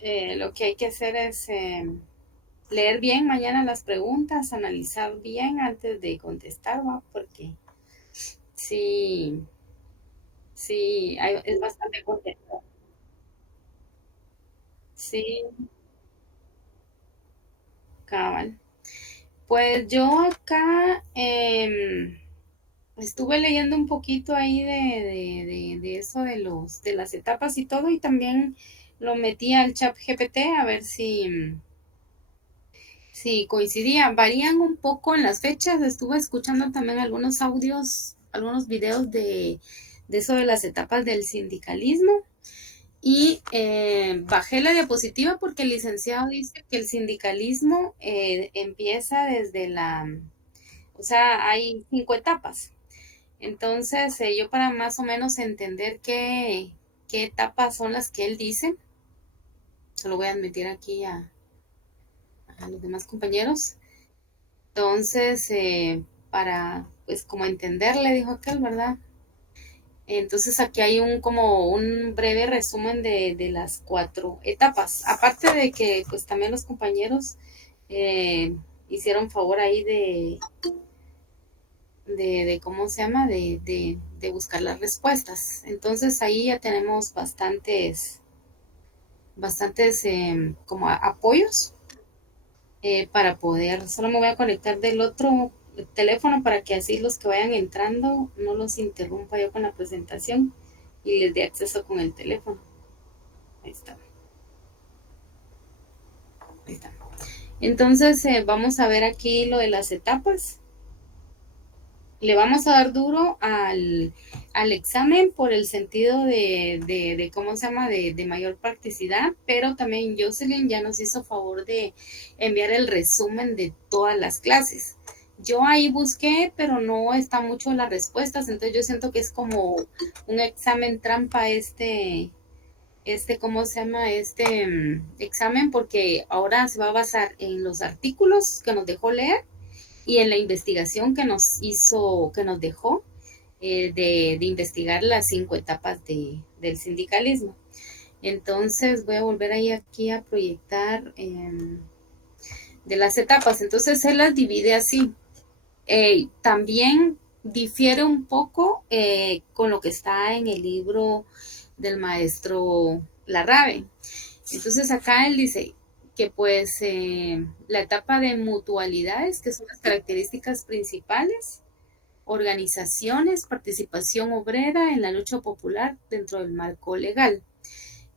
Lo que hay que hacer es leer bien mañana las preguntas, analizar bien antes de contestar, ¿va? Porque sí, sí, es bastante contenido. Sí, cabal. Pues yo acá estuve leyendo un poquito ahí de eso de las etapas y todo, y también lo metí al chat GPT a ver si coincidía. Varían un poco en las fechas. Estuve escuchando también algunos audios, algunos videos de eso de las etapas del sindicalismo. Y bajé la diapositiva porque el licenciado dice que el sindicalismo empieza desde o sea, hay 5 etapas. Entonces, yo para más o menos entender qué etapas son las que él dice, se lo voy a admitir aquí a los demás compañeros. Entonces, para, pues, como entenderle, dijo aquel, ¿verdad? Entonces, aquí hay como un breve resumen de las 4 etapas. Aparte de que, pues, también los compañeros eh, hicieron favor ahí de ¿cómo se llama? De buscar las respuestas. Entonces, ahí ya tenemos bastantes como apoyos para poder, solo me voy a conectar del otro teléfono para que así los que vayan entrando no los interrumpa yo con la presentación y les dé acceso con el teléfono. Ahí está, ahí está. Entonces vamos a ver aquí lo de las etapas. Le vamos a dar duro al examen por el sentido de ¿cómo se llama? De mayor practicidad, pero también Jocelyn ya nos hizo favor de enviar el resumen de todas las clases. Yo ahí busqué, pero no está mucho las respuestas, entonces yo siento que es como un examen trampa ¿cómo se llama? Examen, porque ahora se va a basar en los artículos que nos dejó leer y en la investigación que nos hizo, que nos dejó de investigar las 5 etapas del sindicalismo. Entonces voy a volver ahí aquí a proyectar de las etapas. Entonces él las divide así. También difiere un poco con lo que está en el libro del maestro Larrabe. Entonces acá él dice que pues la etapa de mutualidades, que son las características principales, organizaciones, participación obrera en la lucha popular dentro del marco legal.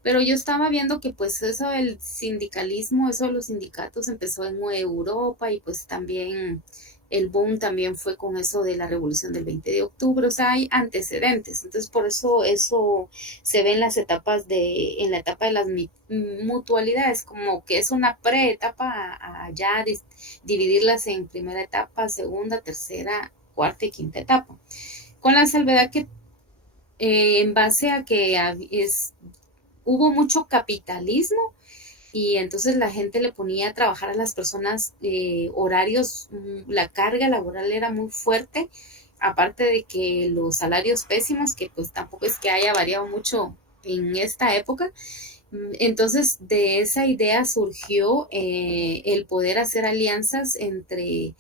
Pero yo estaba viendo que pues eso del sindicalismo, eso de los sindicatos empezó en Europa y pues también el boom también fue con eso de la revolución del 20 de octubre, o sea, hay antecedentes. Entonces, por eso se ve en las etapas en la etapa de las mutualidades, como que es una preetapa a ya dividirlas en primera etapa, segunda, tercera, cuarta y quinta etapa. Con la salvedad que en base a que hubo mucho capitalismo y entonces la gente le ponía a trabajar a las personas horarios, la carga laboral era muy fuerte, aparte de que los salarios pésimos, que pues tampoco es que haya variado mucho en esta época. Entonces de esa idea surgió el poder hacer alianzas entre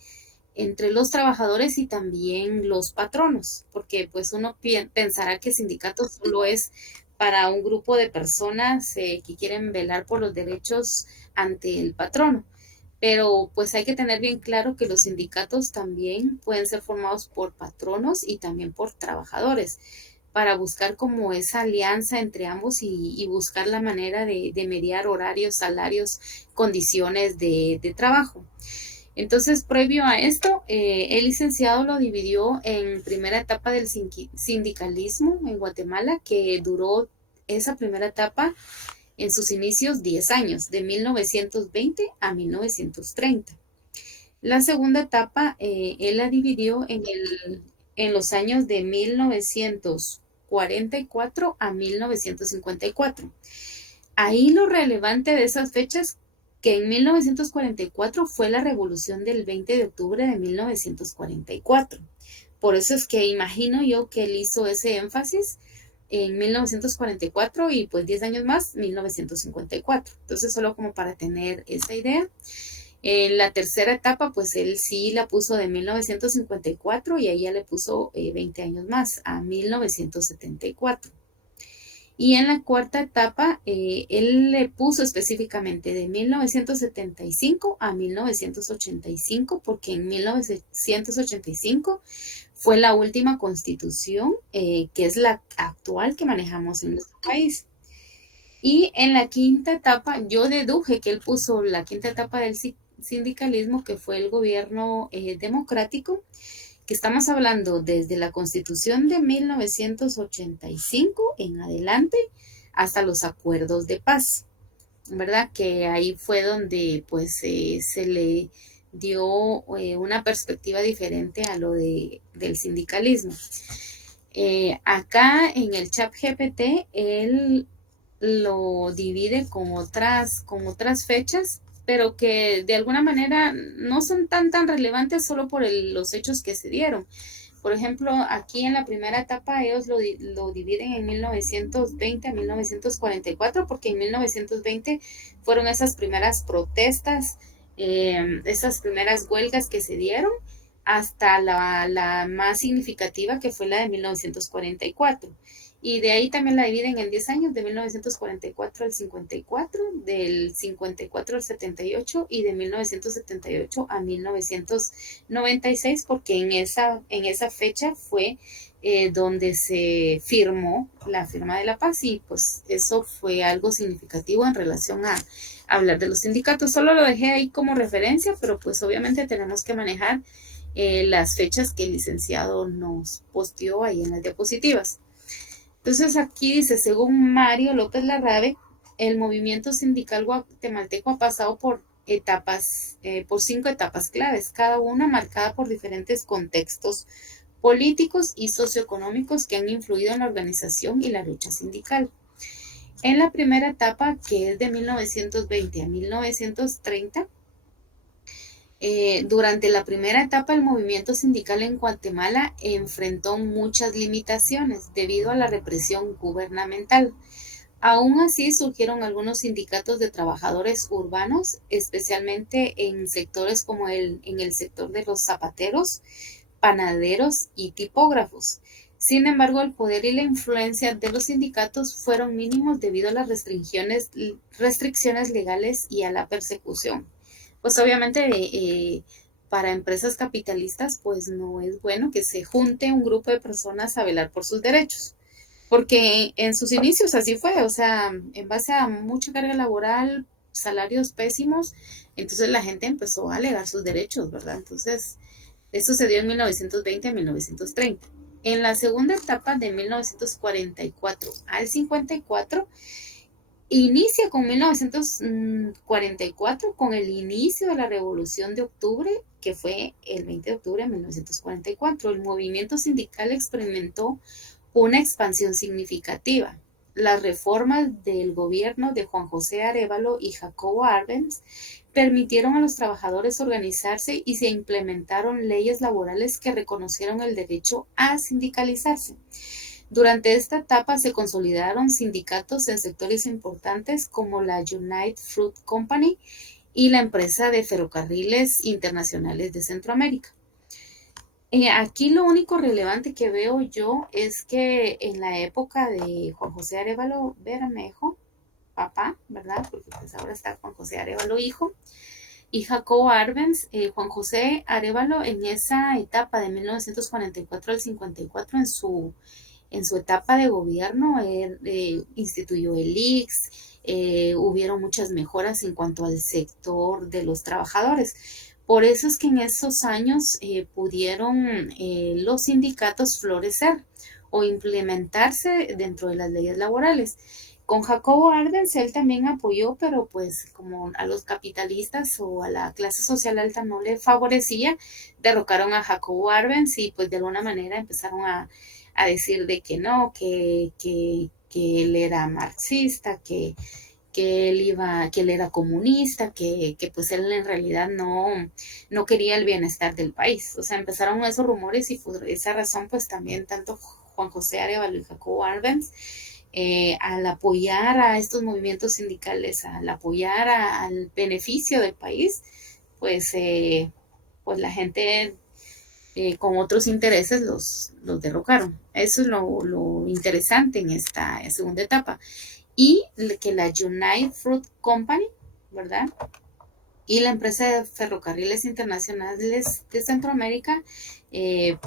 los trabajadores y también los patronos, porque pues uno pensará que sindicato solo es para un grupo de personas que quieren velar por los derechos ante el patrono. Pero pues hay que tener bien claro que los sindicatos también pueden ser formados por patronos y también por trabajadores para buscar como esa alianza entre ambos y buscar la manera de mediar horarios, salarios, condiciones de trabajo. Entonces, previo a esto, el licenciado lo dividió en primera etapa del sindicalismo en Guatemala, que duró esa primera etapa en sus inicios 10 años, de 1920 a 1930. La segunda etapa, él la dividió en los años de 1944 a 1954. Ahí lo relevante de esas fechas que en 1944 fue la revolución del 20 de octubre de 1944. Por eso es que imagino yo que él hizo ese énfasis en 1944 y pues 10 años más, 1954. Entonces, solo como para tener esa idea. En la tercera etapa, pues él sí la puso de 1954 y ahí ya le puso 20 años más, a 1974. Y en la cuarta etapa, él le puso específicamente de 1975 a 1985, porque en 1985 fue la última constitución, que es la actual que manejamos en nuestro país. Y en la quinta etapa, yo deduje que él puso la quinta etapa del sindicalismo, que fue el gobierno democrático, que estamos hablando desde la Constitución de 1985 en adelante hasta los acuerdos de paz, ¿verdad? Que ahí fue donde pues se le dio una perspectiva diferente a lo del sindicalismo. Acá en el chat GPT, él lo divide con otras fechas, pero que de alguna manera no son tan relevantes solo por los hechos que se dieron. Por ejemplo, aquí en la primera etapa ellos lo dividen en 1920 a 1944, porque en 1920 fueron esas primeras protestas, esas primeras huelgas que se dieron, hasta la más significativa, que fue la de 1944. Y de ahí también la dividen en 10 años, de 1944 al 54, del 54 al 78 y de 1978 a 1996, porque en esa fecha fue donde se firmó la firma de la paz, y pues eso fue algo significativo en relación a hablar de los sindicatos. Solo lo dejé ahí como referencia, pero pues obviamente tenemos que manejar las fechas que el licenciado nos posteó ahí en las diapositivas. Entonces aquí dice, según Mario López Larrabe, el movimiento sindical guatemalteco ha pasado por etapas, por 5 etapas claves, cada una marcada por diferentes contextos políticos y socioeconómicos que han influido en la organización y la lucha sindical. En la primera etapa, que es de 1920 a 1930, durante la primera etapa, el movimiento sindical en Guatemala enfrentó muchas limitaciones debido a la represión gubernamental. Aún así, surgieron algunos sindicatos de trabajadores urbanos, especialmente en sectores como en el sector de los zapateros, panaderos y tipógrafos. Sin embargo, el poder y la influencia de los sindicatos fueron mínimos debido a las restricciones legales y a la persecución. Pues obviamente para empresas capitalistas pues no es bueno que se junte un grupo de personas a velar por sus derechos, porque en sus inicios así fue, o sea, en base a mucha carga laboral, salarios pésimos, entonces la gente empezó a alegar sus derechos, ¿verdad? Entonces, eso se dio en 1920 a 1930. En la segunda etapa, de 1944 al 54, inicia con 1944, con el inicio de la Revolución de Octubre, que fue el 20 de octubre de 1944. El movimiento sindical experimentó una expansión significativa. Las reformas del gobierno de Juan José Arévalo y Jacobo Arbenz permitieron a los trabajadores organizarse y se implementaron leyes laborales que reconocieron el derecho a sindicalizarse. Durante esta etapa se consolidaron sindicatos en sectores importantes como la United Fruit Company y la empresa de ferrocarriles internacionales de Centroamérica. Aquí lo único relevante que veo yo es que en la época de Juan José Arévalo Bermejo, papá, ¿verdad? Porque pues ahora está Juan José Arévalo hijo, y Jacobo Arbenz, Juan José Arévalo en esa etapa de 1944 al 54, en su etapa de gobierno, instituyó el IX, hubieron muchas mejoras en cuanto al sector de los trabajadores. Por eso es que en esos años pudieron los sindicatos florecer o implementarse dentro de las leyes laborales. Con Jacobo Arbenz él también apoyó, pero pues como a los capitalistas o a la clase social alta no le favorecía, derrocaron a Jacobo Arbenz y pues de alguna manera empezaron a decir de que no, que él era marxista, que él era comunista, que pues él en realidad no quería el bienestar del país. O sea, empezaron esos rumores y por esa razón pues también tanto Juan José Arevalo y Jacobo Arbenz, al apoyar a estos movimientos sindicales, al apoyar al beneficio del país, pues, pues la gente con otros intereses los derrocaron. Eso es lo interesante en esta segunda etapa. Y que la United Fruit Company, ¿verdad? Y la empresa de ferrocarriles internacionales de Centroamérica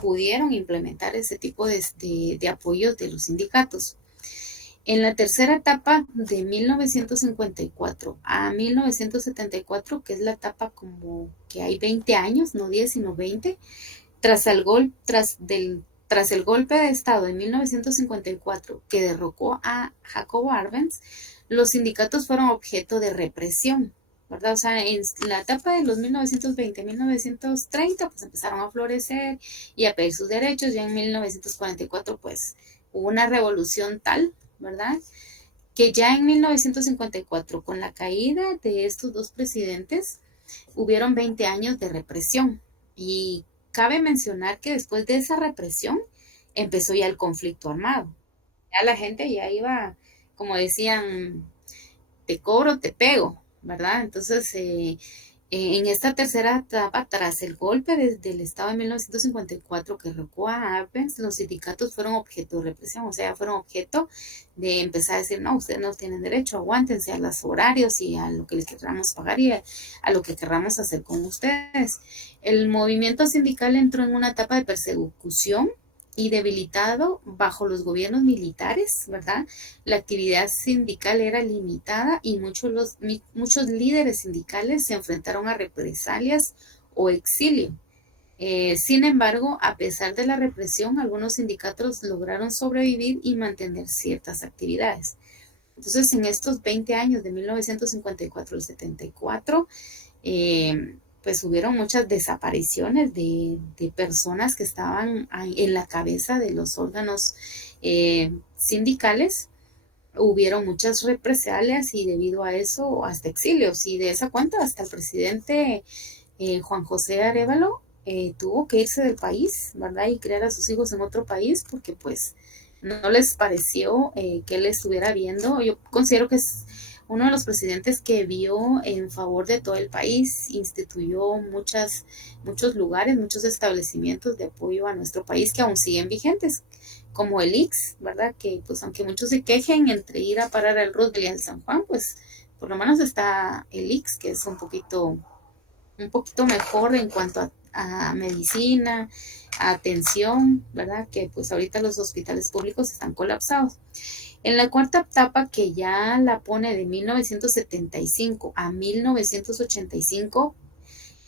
pudieron implementar ese tipo de apoyos de los sindicatos. En la tercera etapa, de 1954 a 1974, que es la etapa como que hay 20 años, no 10, sino 20, tras el golpe de Estado de 1954 que derrocó a Jacobo Arbenz, los sindicatos fueron objeto de represión, ¿verdad? O sea, en la etapa de los 1920-1930, pues empezaron a florecer y a pedir sus derechos. Ya en 1944, pues hubo una revolución tal, ¿verdad? Que ya en 1954, con la caída de estos dos presidentes, hubieron 20 años de represión. Y cabe mencionar que después de esa represión empezó ya el conflicto armado. Ya la gente ya iba, como decían, te cobro, te pego, ¿verdad? Entonces, en esta tercera etapa, tras el golpe del Estado de 1954 que derrocó a Arbenz, los sindicatos fueron objeto de represión, o sea, fueron objeto de empezar a decir, no, ustedes no tienen derecho, aguántense a los horarios y a lo que les queramos pagar y a lo que queramos hacer con ustedes. El movimiento sindical entró en una etapa de persecución y debilitado bajo los gobiernos militares, ¿verdad? La actividad sindical era limitada y muchos líderes sindicales se enfrentaron a represalias o exilio. Sin embargo, a pesar de la represión, algunos sindicatos lograron sobrevivir y mantener ciertas actividades. Entonces, en estos 20 años de 1954 al 74, pues hubieron muchas desapariciones de personas que estaban en la cabeza de los órganos sindicales. Hubieron muchas represalias y debido a eso hasta exilios, y de esa cuenta hasta el presidente Juan José Arevalo tuvo que irse del país, ¿verdad? Y criar a sus hijos en otro país porque pues no les pareció que él estuviera viendo. Yo considero que es uno de los presidentes que vio en favor de todo el país, instituyó muchos lugares, muchos establecimientos de apoyo a nuestro país que aún siguen vigentes, como el IX, ¿verdad? Que pues aunque muchos se quejen entre ir a parar al Roosevelt y al San Juan, pues por lo menos está el IX, que es un poquito mejor en cuanto a medicina, a atención, ¿verdad? Que pues ahorita los hospitales públicos están colapsados. En la cuarta etapa, que ya la pone de 1975 a 1985,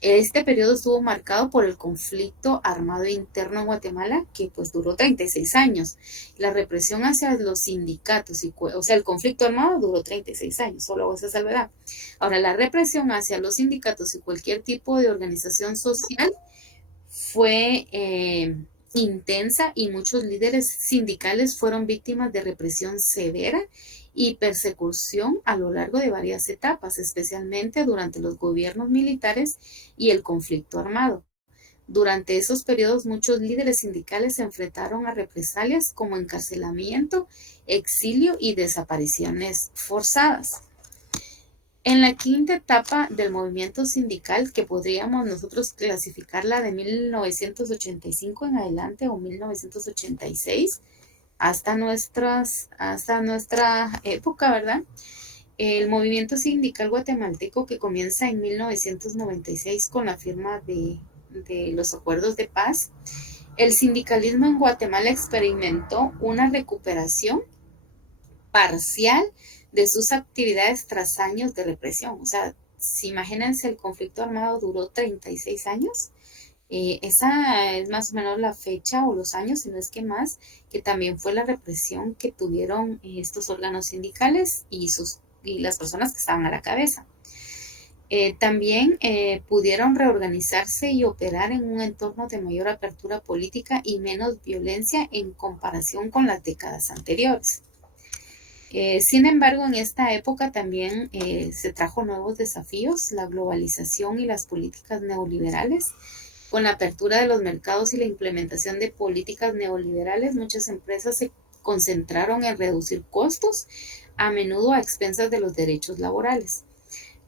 este periodo estuvo marcado por el conflicto armado interno en Guatemala, que pues duró 36 años. La represión hacia los sindicatos, o sea, el conflicto armado duró 36 años, solo hago esa salvedad. Ahora, la represión hacia los sindicatos y cualquier tipo de organización social fue intensa y muchos líderes sindicales fueron víctimas de represión severa y persecución a lo largo de varias etapas, especialmente durante los gobiernos militares y el conflicto armado. Durante esos periodos, muchos líderes sindicales se enfrentaron a represalias como encarcelamiento, exilio y desapariciones forzadas. En la quinta etapa del movimiento sindical, que podríamos nosotros clasificarla de 1985 en adelante o 1986, hasta nuestra época, ¿verdad? El movimiento sindical guatemalteco, que comienza en 1996 con la firma de los acuerdos de paz. El sindicalismo en Guatemala experimentó una recuperación parcial de sus actividades tras años de represión. O sea, si imagínense, el conflicto armado duró 36 años. Esa es más o menos la fecha o los años, si no es que más, que también fue la represión que tuvieron estos órganos sindicales y las personas que estaban a la cabeza. También pudieron reorganizarse y operar en un entorno de mayor apertura política y menos violencia en comparación con las décadas anteriores. Sin embargo, en esta época también se trajo nuevos desafíos, la globalización y las políticas neoliberales Con la apertura de los mercados y la implementación de políticas neoliberales, muchas empresas se concentraron en reducir costos, a menudo a expensas de los derechos laborales.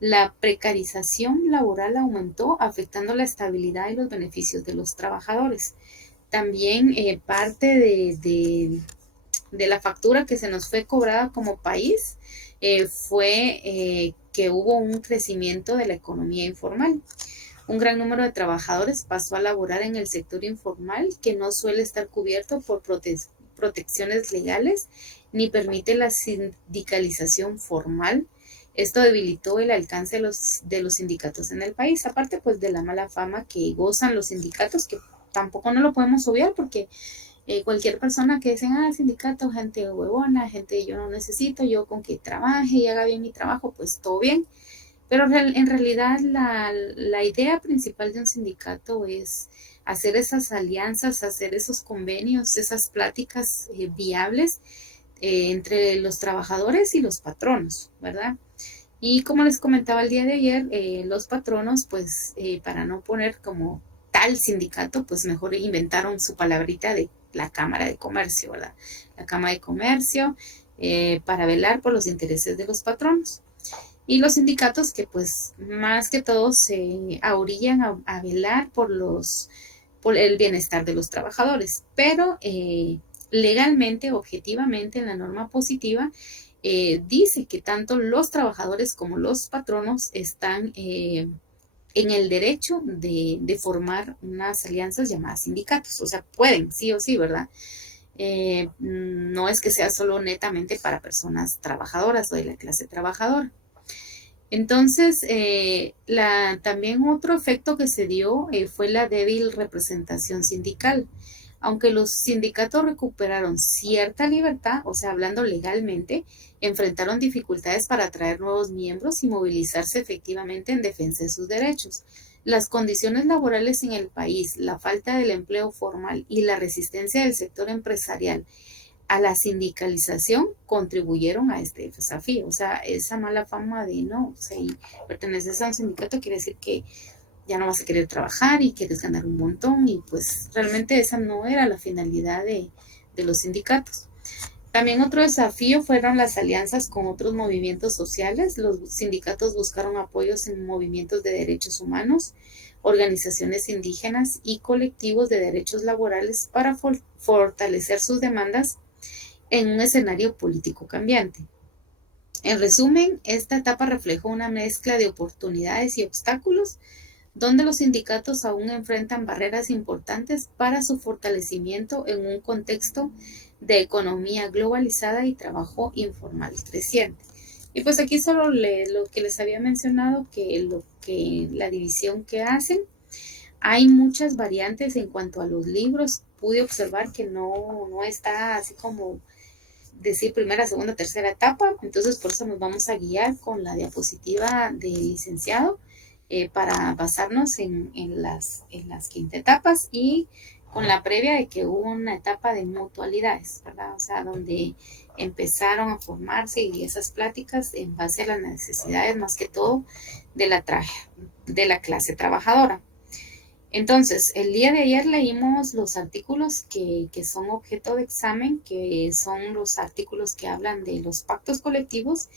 La precarización laboral aumentó, afectando la estabilidad y los beneficios de los trabajadores. También parte de la factura que se nos fue cobrada como país fue que hubo un crecimiento de la economía informal. Un gran número de trabajadores pasó a laborar en el sector informal, que no suele estar cubierto por protecciones legales ni permite la sindicalización formal. Esto debilitó el alcance de los sindicatos en el país, aparte pues de la mala fama que gozan los sindicatos, que tampoco no lo podemos obviar porque cualquier persona que dice, ah, sindicato, gente huevona, gente yo no necesito, yo con que trabaje y haga bien mi trabajo, pues todo bien. Pero en realidad la idea principal de un sindicato es hacer esas alianzas, hacer esos convenios, esas pláticas viables entre los trabajadores y los patronos, ¿verdad? Y como les comentaba el día de ayer, los patronos, pues para no poner como tal sindicato, pues mejor inventaron su palabrita de la Cámara de Comercio, ¿verdad? La Cámara de Comercio para velar por los intereses de los patronos. Y los sindicatos que pues más que todo se ahorillan a velar por el bienestar de los trabajadores, pero legalmente, objetivamente, en la norma positiva, dice que tanto los trabajadores como los patronos están en el derecho de formar unas alianzas llamadas sindicatos, o sea, pueden, sí o sí, ¿verdad? No es que sea solo netamente para personas trabajadoras o de la clase trabajadora. Entonces, también otro efecto que se dio fue la débil representación sindical. Aunque los sindicatos recuperaron cierta libertad, o sea, hablando legalmente, enfrentaron dificultades para atraer nuevos miembros y movilizarse efectivamente en defensa de sus derechos. Las condiciones laborales en el país, la falta del empleo formal y la resistencia del sector empresarial a la sindicalización contribuyeron a este desafío. O sea, esa mala fama de no, o sea, y perteneces a un sindicato quiere decir que ya no vas a querer trabajar y quieres ganar un montón y pues realmente esa no era la finalidad de los sindicatos. También otro desafío fueron las alianzas con otros movimientos sociales. Los sindicatos buscaron apoyos en movimientos de derechos humanos, organizaciones indígenas y colectivos de derechos laborales para fortalecer sus demandas en un escenario político cambiante. En resumen, esta etapa reflejó una mezcla de oportunidades y obstáculos donde los sindicatos aún enfrentan barreras importantes para su fortalecimiento en un contexto de economía globalizada y trabajo informal creciente. Y pues aquí solo lo que les había mencionado, que la división que hacen, hay muchas variantes en cuanto a los libros. Pude observar que no está así como decir primera, segunda, tercera etapa, entonces por eso nos vamos a guiar con la diapositiva del licenciado para basarnos en las quinta etapas y con la previa de que hubo una etapa de mutualidades, ¿verdad? O sea, donde empezaron a formarse y esas pláticas en base a las necesidades más que todo de de la clase trabajadora. Entonces, el día de ayer leímos los artículos que son objeto de examen, que son los artículos que hablan de los pactos colectivos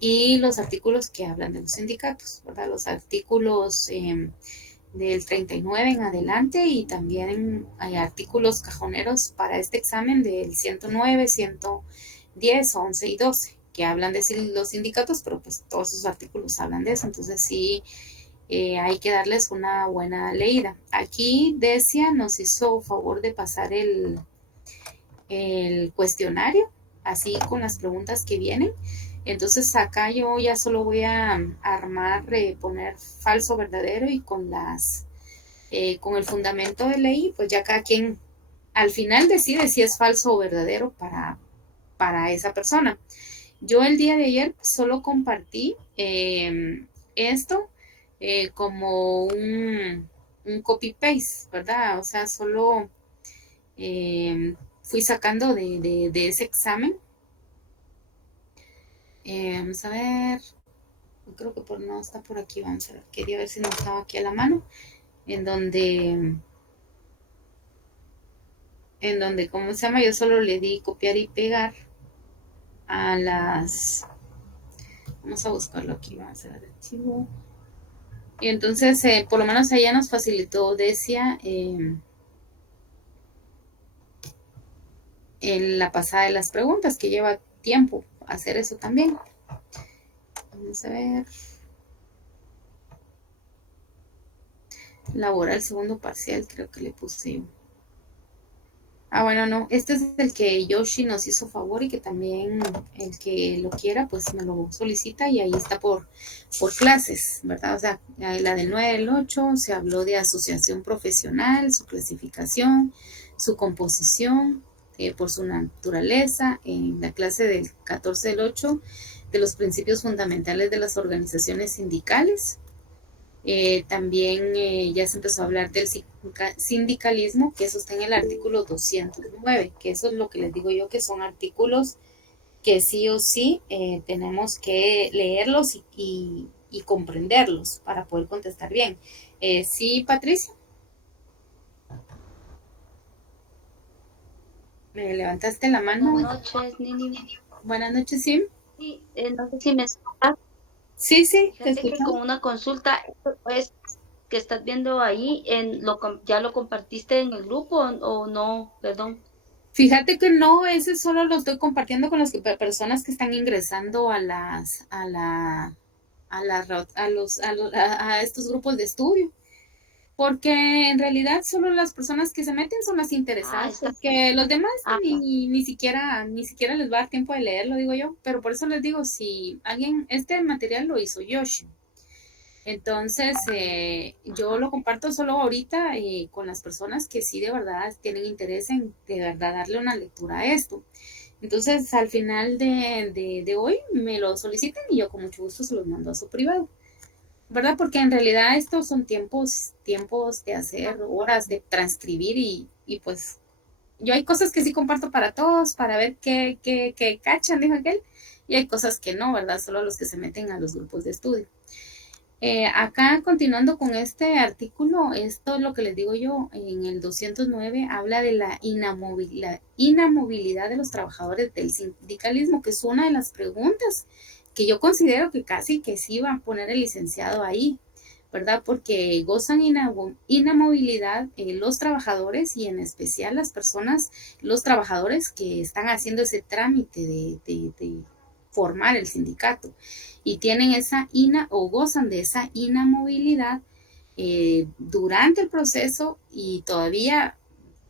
y los artículos que hablan de los sindicatos, ¿verdad? Los artículos del 39 en adelante y también hay artículos cajoneros para este examen del 109, 110, 11 y 12, que hablan de los sindicatos, pero pues todos esos artículos hablan de eso, entonces sí hay que darles una buena leída. Aquí Decia nos hizo favor de pasar el cuestionario, así con las preguntas que vienen. Entonces acá yo ya solo voy a armar, poner falso, verdadero y con el fundamento de ley, pues ya cada quien al final decide si es falso o verdadero para esa persona. Yo el día de ayer solo compartí esto como un copy-paste, ¿verdad? O sea, solo fui sacando de ese examen. Vamos a ver, creo que no está por aquí, vamos a ver, quería ver si no estaba aquí a la mano. en donde, ¿cómo se llama? Yo solo le di copiar y pegar a las, vamos a buscarlo aquí, vamos a ver el archivo. Y entonces, por lo menos ella nos facilitó Decia en la pasada de las preguntas, que lleva tiempo hacer eso también. Vamos a ver. Laboral segundo parcial, creo que le puse. Ah, bueno, no, este es el que Yoshi nos hizo favor y que también el que lo quiera, pues me lo solicita y ahí está por clases, ¿verdad? O sea, la del 9 del 8 se habló de asociación profesional, su clasificación, su composición, por su naturaleza, en la clase del 14 del 8 de los principios fundamentales de las organizaciones sindicales. También ya se empezó a hablar del sindicalismo, que eso está en el artículo 209, que eso es lo que les digo yo, que son artículos que sí o sí tenemos que leerlos y comprenderlos para poder contestar bien. Sí, Patricia, me levantaste la mano. Buenas noches, Nini. Buenas noches, sí. Sí, no sé si me escuchas. Sí, sí, te Fíjate que con escuchamos. una consulta, pues, que estás viendo ahí, ¿ya lo compartiste en el grupo o no? Perdón. Fíjate que no, ese solo lo estoy compartiendo con las personas que están ingresando a estos grupos de estudio, porque en realidad solo las personas que se meten son las Ah, interesadas, está. porque los demás Ah, ni siquiera les va a dar tiempo de leerlo, digo yo, pero por eso les digo, si alguien, este material lo hizo Yoshi, entonces yo lo comparto solo ahorita con las personas que sí de verdad tienen interés en de verdad darle una lectura a esto. Entonces, al final de hoy me lo solicitan y yo con mucho gusto se los mando a su privado, ¿verdad? Porque en realidad estos son tiempos de hacer horas, de transcribir y pues yo hay cosas que sí comparto para todos, para ver qué cachan, dijo aquel, y hay cosas que no, ¿verdad? Solo los que se meten a los grupos de estudio. Acá, continuando con este artículo, esto es lo que les digo yo, en el 209 habla de la inamovilidad de los trabajadores del sindicalismo, que es una de las preguntas que yo considero que casi que sí va a poner el licenciado ahí, ¿verdad? Porque gozan inamovilidad los trabajadores y en especial las personas, los trabajadores que están haciendo ese trámite de formar el sindicato y tienen esa o gozan de esa inamovilidad durante el proceso y todavía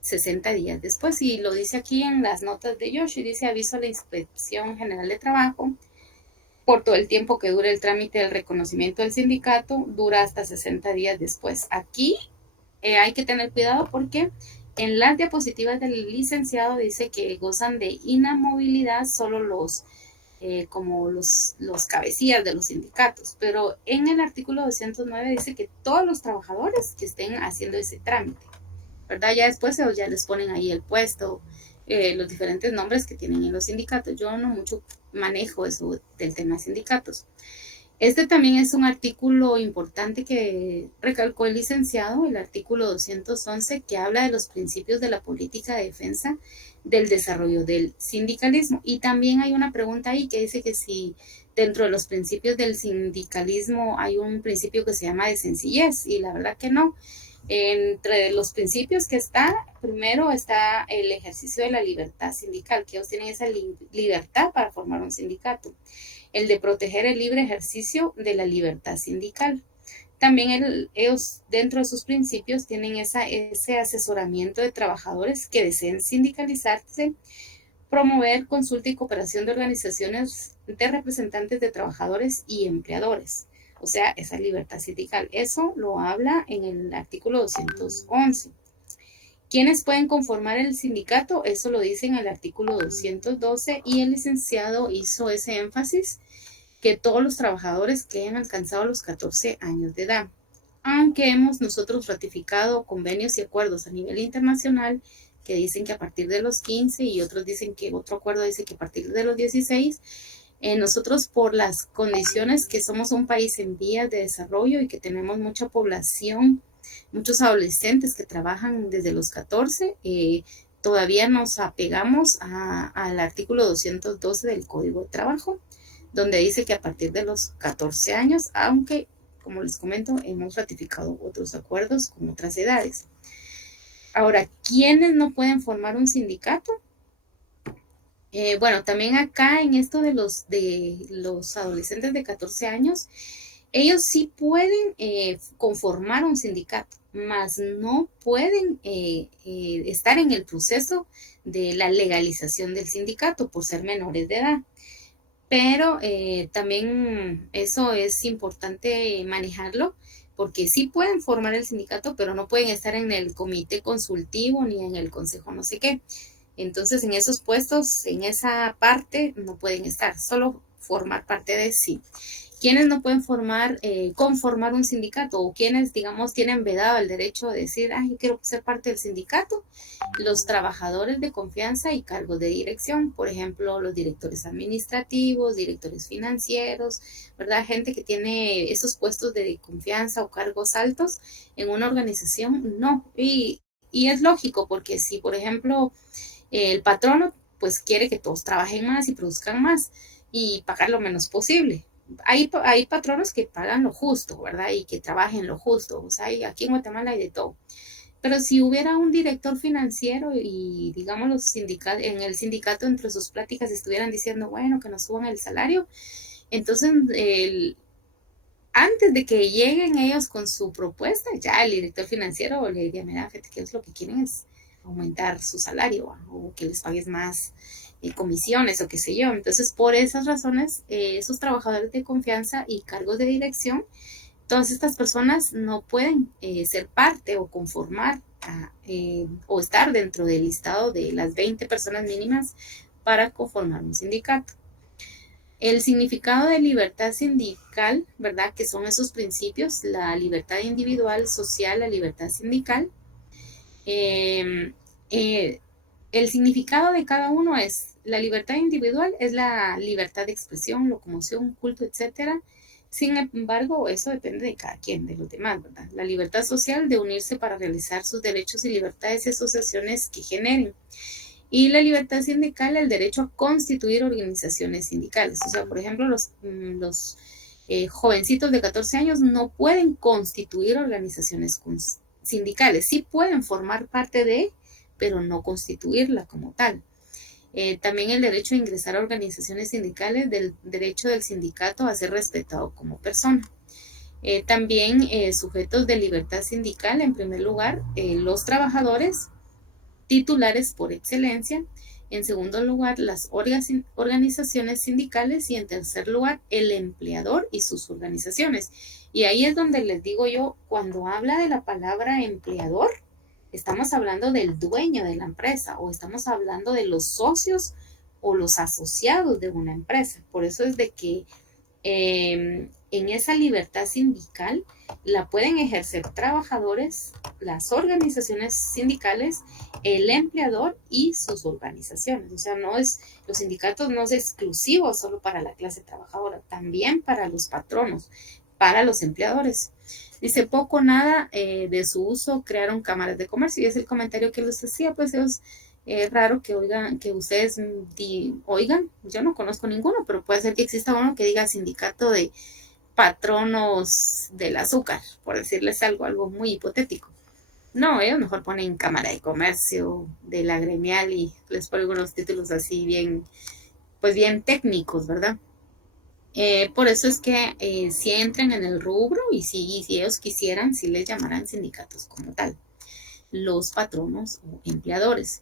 60 días después. Y lo dice aquí en las notas de Yoshi, dice aviso a la Inspección General de Trabajo por todo el tiempo que dure el trámite del reconocimiento del sindicato, dura hasta 60 días después. Aquí hay que tener cuidado porque en las diapositivas del licenciado dice que gozan de inamovilidad solo como los cabecillas de los sindicatos, pero en el artículo 209 dice que todos los trabajadores que estén haciendo ese trámite, ¿verdad? Ya después ya les ponen ahí el puesto, los diferentes nombres que tienen en los sindicatos. Yo no mucho manejo eso del tema de sindicatos. Este también es un artículo importante que recalcó el licenciado, el artículo 211, que habla de los principios de la política de defensa del desarrollo del sindicalismo. Y también hay una pregunta ahí que dice que si dentro de los principios del sindicalismo hay un principio que se llama de sencillez, y la verdad que no. Entre los principios que está, primero está el ejercicio de la libertad sindical, que ellos tienen esa libertad para formar un sindicato, el de proteger el libre ejercicio de la libertad sindical. También ellos dentro de sus principios tienen ese asesoramiento de trabajadores que deseen sindicalizarse, promover consulta y cooperación de organizaciones de representantes de trabajadores y empleadores. O sea, esa libertad sindical. Eso lo habla en el artículo 211. ¿Quiénes pueden conformar el sindicato? Eso lo dice en el artículo 212 y el licenciado hizo ese énfasis que todos los trabajadores que hayan alcanzado los 14 años de edad. Aunque hemos nosotros ratificado convenios y acuerdos a nivel internacional que dicen que a partir de los 15 y otros dicen que otro acuerdo dice que a partir de los 16, nosotros por las condiciones que somos un país en vías de desarrollo y que tenemos mucha población muchos adolescentes que trabajan desde los 14, todavía nos apegamos al artículo 212 del Código de Trabajo, donde dice que a partir de los 14 años, aunque, como les comento, hemos ratificado otros acuerdos con otras edades. Ahora, ¿quiénes no pueden formar un sindicato? Bueno, también acá en esto de los adolescentes de 14 años, ellos sí pueden conformar un sindicato, mas no pueden estar en el proceso de la legalización del sindicato por ser menores de edad. Pero también eso es importante manejarlo, porque sí pueden formar el sindicato, pero no pueden estar en el comité consultivo ni en el consejo no sé qué. Entonces, en esos puestos, en esa parte, no pueden estar, solo formar parte de sí. ¿Quiénes no pueden conformar un sindicato? O quienes, digamos, tienen vedado el derecho de decir, yo quiero ser parte del sindicato. Los trabajadores de confianza y cargos de dirección, por ejemplo, los directores administrativos, directores financieros, ¿verdad? Gente que tiene esos puestos de confianza o cargos altos en una organización, no. Y es lógico, porque si, por ejemplo, el patrono pues quiere que todos trabajen más y produzcan más y pagar lo menos posible. Hay patronos que pagan lo justo, ¿verdad? Y que trabajen lo justo. O sea, aquí en Guatemala hay de todo. Pero si hubiera un director financiero y, digamos, en el sindicato entre sus pláticas estuvieran diciendo, bueno, que nos suban el salario, entonces antes de que lleguen ellos con su propuesta, ya el director financiero le diría, mira, fíjate que ellos lo que quieren es aumentar su salario o que les pagues más comisiones o qué sé yo. Entonces, por esas razones, esos trabajadores de confianza y cargos de dirección, todas estas personas no pueden ser parte o conformar o estar dentro del listado de las 20 personas mínimas para conformar un sindicato. El significado de libertad sindical, ¿verdad? Que son esos principios, la libertad individual, social, la libertad sindical. El significado de cada uno es, la libertad individual es la libertad de expresión, locomoción, culto, etcétera. Sin embargo, eso depende de cada quien, de los demás, ¿verdad? La libertad social de unirse para realizar sus derechos y libertades y asociaciones que generen. Y la libertad sindical, el derecho a constituir organizaciones sindicales. O sea, por ejemplo, los jovencitos de 14 años no pueden constituir organizaciones sindicales. Sí pueden formar parte de, pero no constituirla como tal. También el derecho a ingresar a organizaciones sindicales, del derecho del sindicato a ser respetado como persona. También sujetos de libertad sindical, en primer lugar, los trabajadores titulares por excelencia, en segundo lugar las organizaciones sindicales y en tercer lugar el empleador y sus organizaciones. Y ahí es donde les digo yo, cuando habla de la palabra empleador, estamos hablando del dueño de la empresa o estamos hablando de los socios o los asociados de una empresa. Por eso es de que en esa libertad sindical la pueden ejercer trabajadores, las organizaciones sindicales, el empleador y sus organizaciones. O sea, los sindicatos no es exclusivo solo para la clase trabajadora, también para los patronos, para los empleadores. Dice, poco o nada de su uso crearon cámaras de comercio, y es el comentario que les decía, pues es raro que ustedes oigan, yo no conozco ninguno, pero puede ser que exista uno que diga sindicato de patronos del azúcar, por decirles algo muy hipotético. No, ellos mejor ponen cámara de comercio de la gremial y les ponen unos títulos así bien técnicos, ¿verdad? Por eso es que si entran en el rubro y si ellos quisieran, sí les llamarán sindicatos como tal, los patronos o empleadores.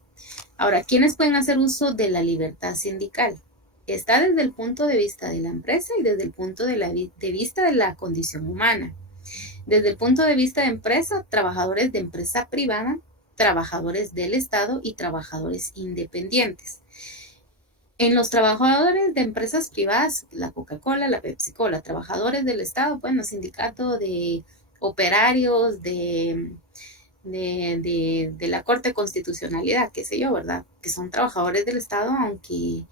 Ahora, ¿quiénes pueden hacer uso de la libertad sindical? Está desde el punto de vista de la empresa y desde el punto de vista de la condición humana. Desde el punto de vista de empresa, trabajadores de empresa privada, trabajadores del Estado y trabajadores independientes. En los trabajadores de empresas privadas, la Coca-Cola, la Pepsi-Cola, trabajadores del Estado, bueno, sindicato de operarios, de la Corte de Constitucionalidad, qué sé yo, ¿verdad? Que son trabajadores del Estado, aunque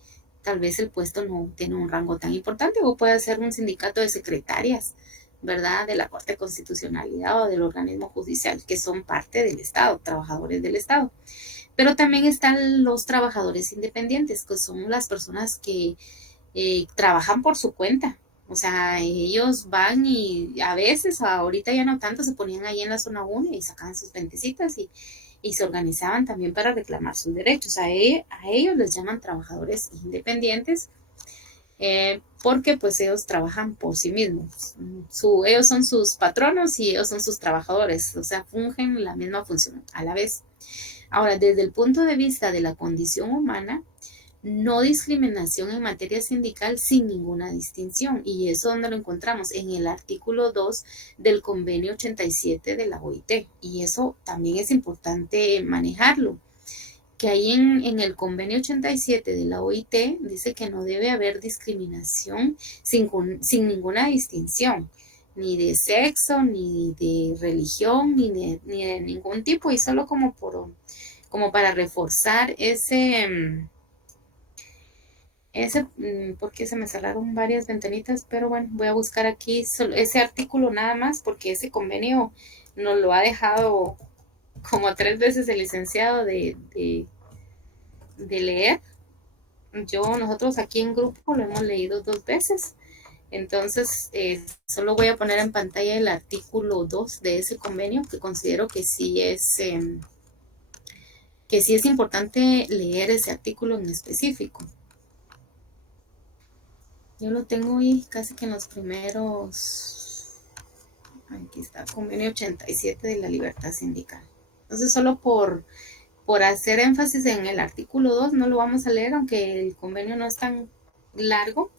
tal vez el puesto no tiene un rango tan importante, o puede ser un sindicato de secretarias, ¿verdad? De la Corte de Constitucionalidad o del organismo judicial, que son parte del Estado, trabajadores del Estado. Pero también están los trabajadores independientes, que son las personas que trabajan por su cuenta. O sea, ellos van y a veces, ahorita ya no tanto, se ponían ahí en la zona 1 y sacaban sus ventecitas y se organizaban también para reclamar sus derechos. A ellos les llaman trabajadores independientes porque pues ellos trabajan por sí mismos. Ellos son sus patronos y ellos son sus trabajadores, o sea, fungen la misma función a la vez. Ahora, desde el punto de vista de la condición humana, no discriminación en materia sindical sin ninguna distinción. Y eso donde lo encontramos en el artículo 2 del convenio 87 de la OIT. Y eso también es importante manejarlo. Que ahí en el convenio 87 de la OIT dice que no debe haber discriminación sin ninguna distinción, ni de sexo, ni de religión, ni de ningún tipo, y solo como para reforzar porque se me cerraron varias ventanitas, pero bueno, voy a buscar aquí ese artículo nada más, porque ese convenio nos lo ha dejado como 3 veces el licenciado de leer. Nosotros aquí en grupo lo hemos leído 2 veces. Entonces, solo voy a poner en pantalla el artículo 2 de ese convenio, que considero que sí es importante leer ese artículo en específico. Yo lo tengo ahí casi que en los primeros. Aquí está, convenio 87 de la libertad sindical. Entonces, solo por hacer énfasis en el artículo 2, no lo vamos a leer, aunque el convenio no es tan largo,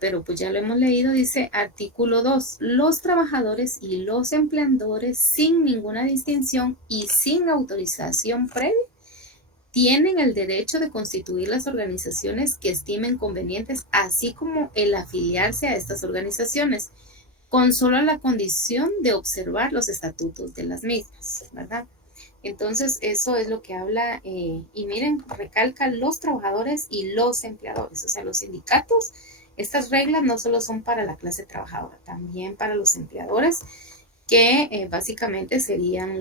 pero pues ya lo hemos leído. Dice artículo 2, los trabajadores y los empleadores sin ninguna distinción y sin autorización previa tienen el derecho de constituir las organizaciones que estimen convenientes, así como el afiliarse a estas organizaciones, con solo la condición de observar los estatutos de las mismas, ¿verdad? Entonces, eso es lo que habla, y miren, recalca los trabajadores y los empleadores, o sea, los sindicatos. Estas reglas no solo son para la clase trabajadora, también para los empleadores, que básicamente serían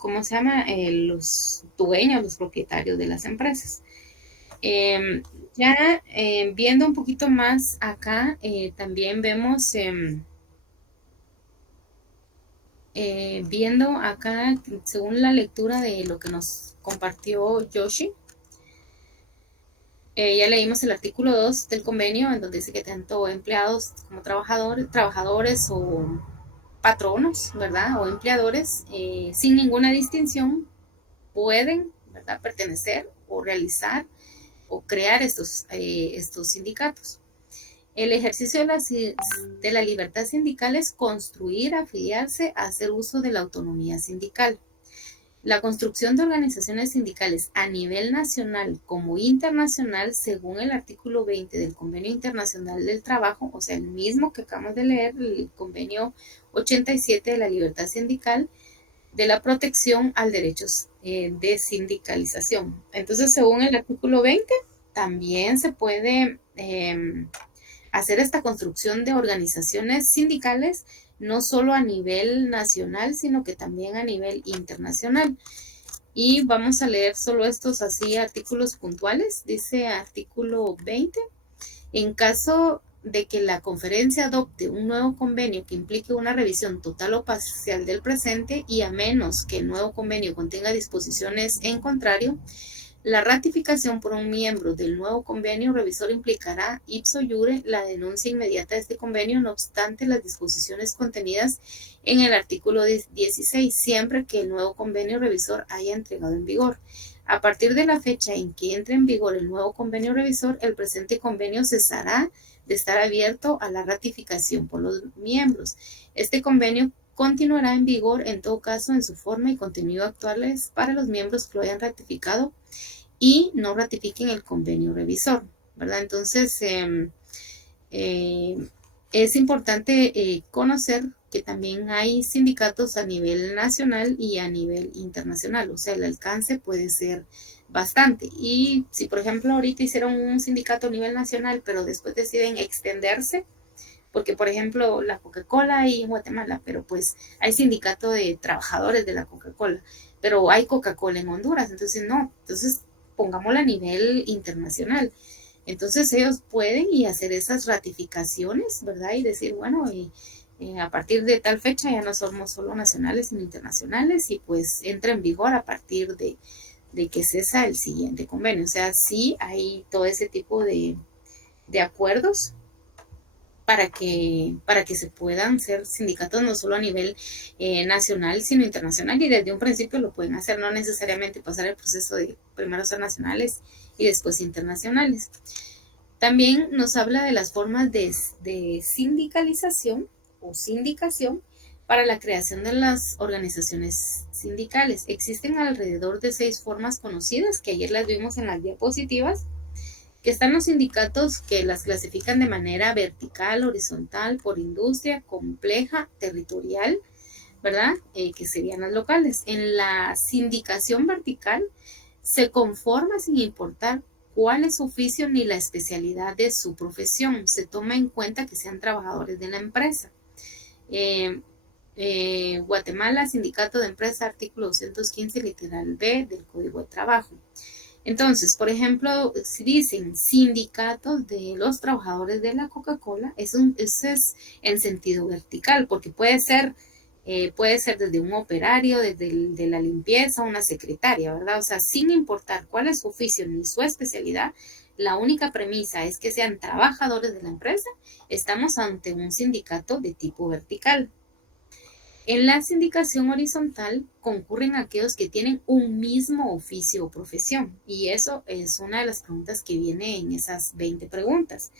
¿cómo se llama? Los dueños, los propietarios de las empresas. Ya viendo un poquito más acá, también vemos, viendo acá, según la lectura de lo que nos compartió Yoshi, ya leímos el artículo 2 del convenio, en donde dice que tanto empleados como trabajadores o patronos, ¿verdad? O empleadores, sin ninguna distinción, pueden, ¿verdad?, pertenecer o realizar o crear estos sindicatos. El ejercicio de la libertad sindical es construir, afiliarse, hacer uso de la autonomía sindical. La construcción de organizaciones sindicales a nivel nacional como internacional, según el artículo 20 del Convenio Internacional del Trabajo, o sea, el mismo que acabamos de leer, el Convenio 87 de la libertad sindical, de la protección al derecho de sindicalización. Entonces, según el artículo 20, también se puede hacer esta construcción de organizaciones sindicales, no solo a nivel nacional, sino que también a nivel internacional. Y vamos a leer solo estos así artículos puntuales. Dice artículo 20, en caso de que la conferencia adopte un nuevo convenio que implique una revisión total o parcial del presente, y a menos que el nuevo convenio contenga disposiciones en contrario, la ratificación por un miembro del nuevo convenio revisor implicará ipso iure la denuncia inmediata de este convenio, no obstante las disposiciones contenidas en el artículo 16, siempre que el nuevo convenio revisor haya entrado en vigor. A partir de la fecha en que entre en vigor el nuevo convenio revisor, el presente convenio cesará de estar abierto a la ratificación por los miembros. Este convenio continuará en vigor en todo caso en su forma y contenido actuales para los miembros que lo hayan ratificado y no ratifiquen el convenio revisor, ¿verdad? Entonces, es importante conocer que también hay sindicatos a nivel nacional y a nivel internacional, o sea, el alcance puede ser bastante. Y si, por ejemplo, ahorita hicieron un sindicato a nivel nacional, pero después deciden extenderse, porque, por ejemplo, la Coca-Cola hay en Guatemala, pero pues hay sindicato de trabajadores de la Coca-Cola, pero hay Coca-Cola en Honduras, entonces no, entonces pongámosla a nivel internacional. Entonces ellos pueden y hacer esas ratificaciones, ¿verdad? Y decir, bueno, a partir de tal fecha ya no somos solo nacionales, sino internacionales, y pues entra en vigor a partir de que cesa el siguiente convenio. O sea, sí hay todo ese tipo de acuerdos para que se puedan ser sindicatos no solo a nivel nacional, sino internacional, y desde un principio lo pueden hacer, no necesariamente pasar el proceso de primero ser nacionales y después internacionales. También nos habla de las formas de sindicalización o sindicación para la creación de las organizaciones sindicales. Existen alrededor de 6 formas conocidas, que ayer las vimos en las diapositivas, que están los sindicatos que las clasifican de manera vertical, horizontal, por industria, compleja, territorial, ¿verdad? Que serían las locales. En la sindicación vertical se conforma sin importar cuál es su oficio ni la especialidad de su profesión. Se toma en cuenta que sean trabajadores de la empresa. Guatemala, Sindicato de Empresa, artículo 215, literal B del Código de Trabajo. Entonces, por ejemplo, si dicen sindicatos de los trabajadores de la Coca-Cola, eso es en sentido vertical, porque puede ser desde un operario, desde de la limpieza, una secretaria, ¿verdad? O sea, sin importar cuál es su oficio ni su especialidad, la única premisa es que sean trabajadores de la empresa, estamos ante un sindicato de tipo vertical. En la sindicación horizontal concurren aquellos que tienen un mismo oficio o profesión, y eso es una de las preguntas que viene en esas 20 preguntas,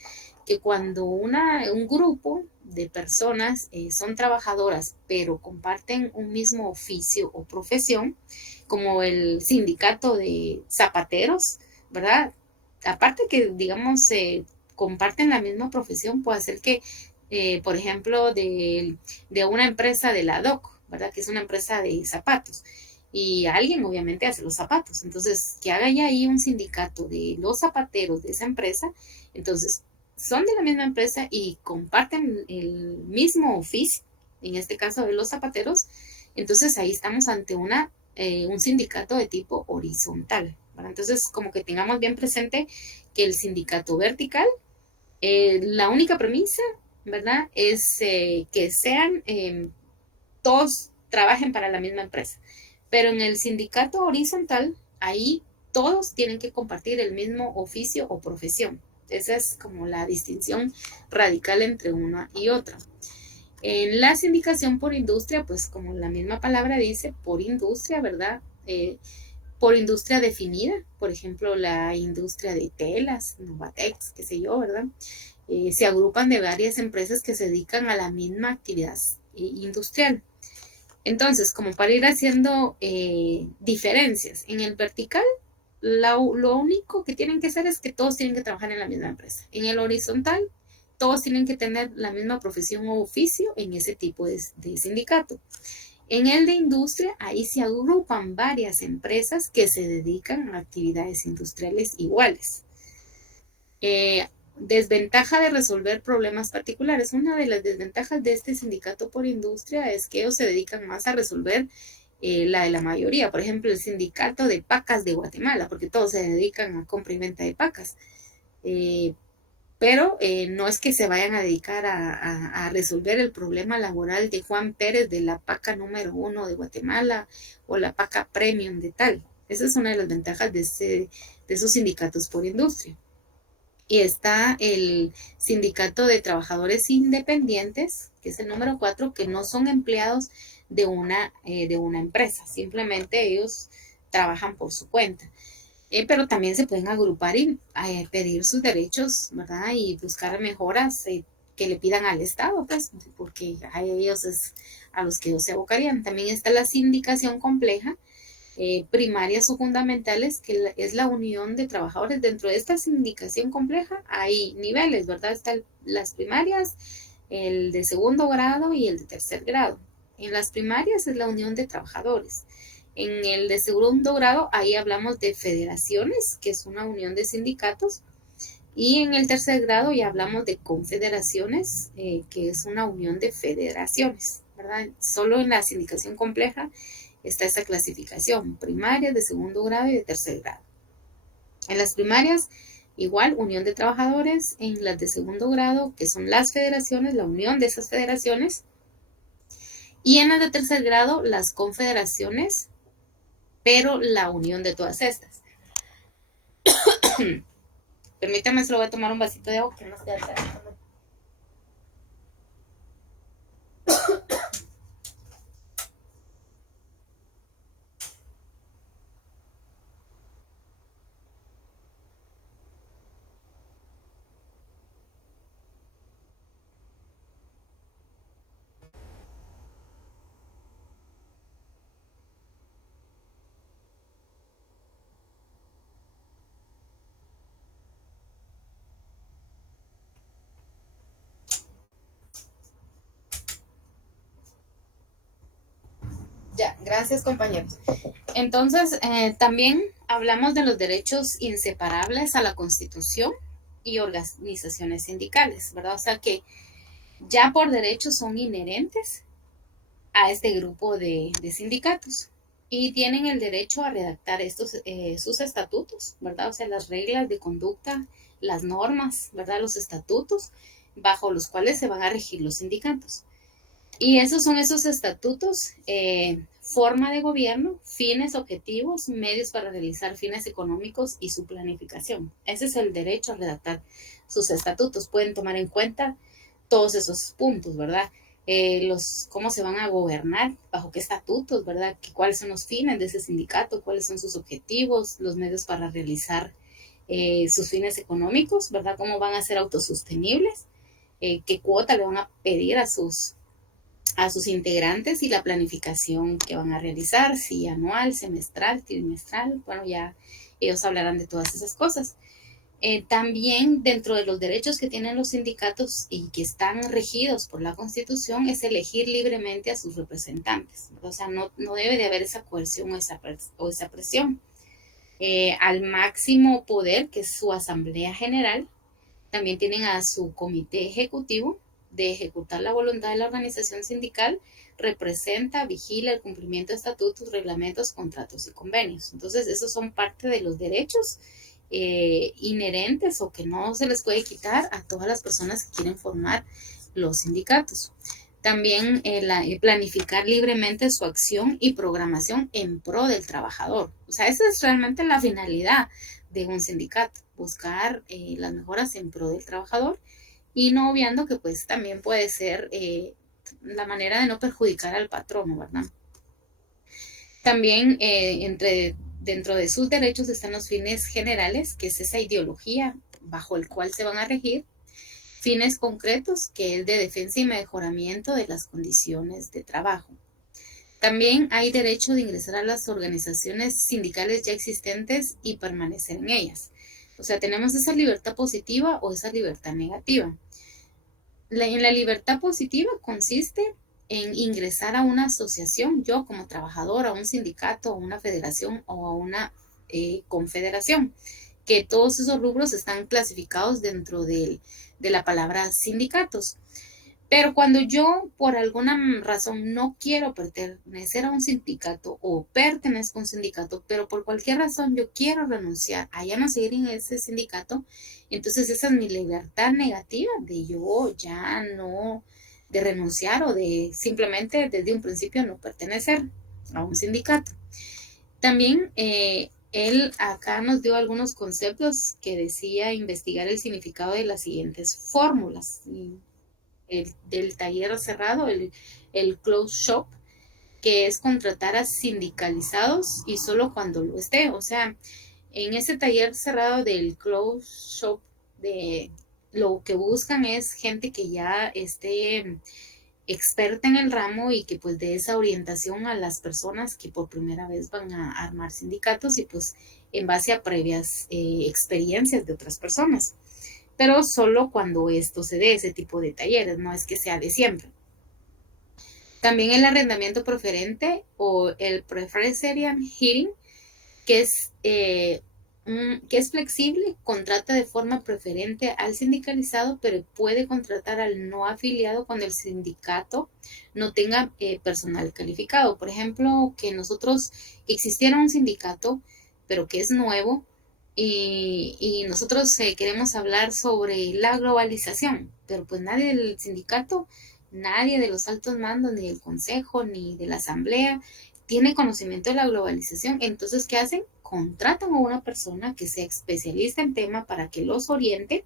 que cuando un grupo de personas son trabajadoras pero comparten un mismo oficio o profesión, como el sindicato de zapateros, ¿verdad? Aparte que, digamos, comparten la misma profesión, puede ser que por ejemplo, de una empresa de la DOC, ¿verdad? Que es una empresa de zapatos. Y alguien obviamente hace los zapatos. Entonces, que haga ya ahí un sindicato de los zapateros de esa empresa, entonces son de la misma empresa y comparten el mismo oficio, en este caso de los zapateros, entonces ahí estamos ante un sindicato de tipo horizontal, ¿verdad? Entonces, como que tengamos bien presente que el sindicato vertical, la única premisa, ¿verdad? Es que sean, todos trabajen para la misma empresa. Pero en el sindicato horizontal, ahí todos tienen que compartir el mismo oficio o profesión. Esa es como la distinción radical entre una y otra. En la sindicación por industria, pues como la misma palabra dice, por industria, ¿verdad? Por industria definida, por ejemplo, la industria de telas, Novatex, qué sé yo, ¿verdad? Se agrupan de varias empresas que se dedican a la misma actividad industrial. Entonces, como para ir haciendo diferencias, en el vertical, lo único que tienen que hacer es que todos tienen que trabajar en la misma empresa. En el horizontal, todos tienen que tener la misma profesión o oficio en ese tipo de sindicato. En el de industria, ahí se agrupan varias empresas que se dedican a actividades industriales iguales. Desventaja de resolver problemas particulares. Una de las desventajas de este sindicato por industria es que ellos se dedican más a resolver la de la mayoría. Por ejemplo, el sindicato de pacas de Guatemala, porque todos se dedican a compra y venta de pacas. Pero no es que se vayan a dedicar a resolver el problema laboral de Juan Pérez de la paca número 1 de Guatemala o la paca premium de tal. Esa es una de las ventajas de esos sindicatos por industria. Y está el sindicato de trabajadores independientes, que es el número 4, que no son empleados de una empresa, simplemente ellos trabajan por su cuenta. Pero también se pueden agrupar y pedir sus derechos, ¿verdad? Y buscar mejoras que le pidan al Estado, pues, porque a ellos es a los que ellos se abocarían. También está la sindicación compleja, primarias o fundamentales, que es la unión de trabajadores. Dentro de esta sindicación compleja hay niveles, ¿verdad? Están las primarias, el de segundo grado y el de tercer grado. En las primarias es la unión de trabajadores. En el de segundo grado, ahí hablamos de federaciones, que es una unión de sindicatos. Y en el tercer grado ya hablamos de confederaciones, que es una unión de federaciones, ¿verdad? Solo en la sindicación compleja está esta clasificación, primaria, de segundo grado y de tercer grado. En las primarias, igual, unión de trabajadores. En las de segundo grado, que son las federaciones, la unión de esas federaciones. Y en las de tercer grado, las confederaciones, pero la unión de todas estas. Permítame, solo voy a tomar un vasito de agua que no se queda. Ya, gracias compañeros. Entonces, también hablamos de los derechos inseparables a la Constitución y organizaciones sindicales, ¿verdad? O sea que ya por derechos son inherentes a este grupo de sindicatos y tienen el derecho a redactar sus estatutos, ¿verdad? O sea, las reglas de conducta, las normas, ¿verdad? Los estatutos bajo los cuales se van a regir los sindicatos. Y esos son esos estatutos, forma de gobierno, fines, objetivos, medios para realizar fines económicos y su planificación. Ese es el derecho a redactar sus estatutos. Pueden tomar en cuenta todos esos puntos, ¿verdad? Cómo se van a gobernar, bajo qué estatutos, ¿verdad? Cuáles son los fines de ese sindicato, cuáles son sus objetivos, los medios para realizar sus fines económicos, ¿verdad? Cómo van a ser autosostenibles, qué cuota le van a pedir a sus integrantes y la planificación que van a realizar, si anual, semestral, trimestral, bueno, ya ellos hablarán de todas esas cosas. También dentro de los derechos que tienen los sindicatos y que están regidos por la Constitución es elegir libremente a sus representantes. O sea, no debe de haber esa coerción o esa presión. Al máximo poder, que es su Asamblea General, también tienen a su comité ejecutivo de ejecutar la voluntad de la organización sindical, representa, vigila el cumplimiento de estatutos, reglamentos, contratos y convenios. Entonces, esos son parte de los derechos inherentes o que no se les puede quitar a todas las personas que quieren formar los sindicatos. También planificar libremente su acción y programación en pro del trabajador. O sea, esa es realmente la finalidad de un sindicato, buscar las mejoras en pro del trabajador y no obviando que pues también puede ser la manera de no perjudicar al patrono, ¿verdad? También dentro de sus derechos están los fines generales, que es esa ideología bajo el cual se van a regir, fines concretos, que es de defensa y mejoramiento de las condiciones de trabajo. También hay derecho de ingresar a las organizaciones sindicales ya existentes y permanecer en ellas. O sea, tenemos esa libertad positiva o esa libertad negativa. En la libertad positiva consiste en ingresar a una asociación, yo como trabajador, a un sindicato, a una federación o a una confederación, que todos esos rubros están clasificados dentro de la palabra sindicatos. Pero cuando yo por alguna razón no quiero pertenecer a un sindicato o pertenezco a un sindicato, pero por cualquier razón yo quiero renunciar a ya no seguir en ese sindicato, entonces esa es mi libertad negativa de yo ya no, de renunciar o de simplemente desde un principio no pertenecer a un sindicato. También él acá nos dio algunos conceptos que decía investigar el significado de las siguientes fórmulas. Del taller cerrado, el closed shop, que es contratar a sindicalizados y solo cuando lo esté. O sea, en ese taller cerrado del closed shop, lo que buscan es gente que ya esté experta en el ramo y que pues dé esa orientación a las personas que por primera vez van a armar sindicatos y pues en base a previas experiencias de otras personas. Pero solo cuando esto se dé, ese tipo de talleres, no es que sea de siempre. También el arrendamiento preferente o el preferential hearing, que es flexible, contrata de forma preferente al sindicalizado, pero puede contratar al no afiliado cuando el sindicato no tenga personal calificado. Por ejemplo, que nosotros existiera un sindicato, pero que es nuevo, y nosotros queremos hablar sobre la globalización, pero pues nadie del sindicato, nadie de los altos mandos, ni del consejo, ni de la asamblea, tiene conocimiento de la globalización. Entonces, ¿qué hacen? Contratan a una persona que sea especialista en tema para que los oriente,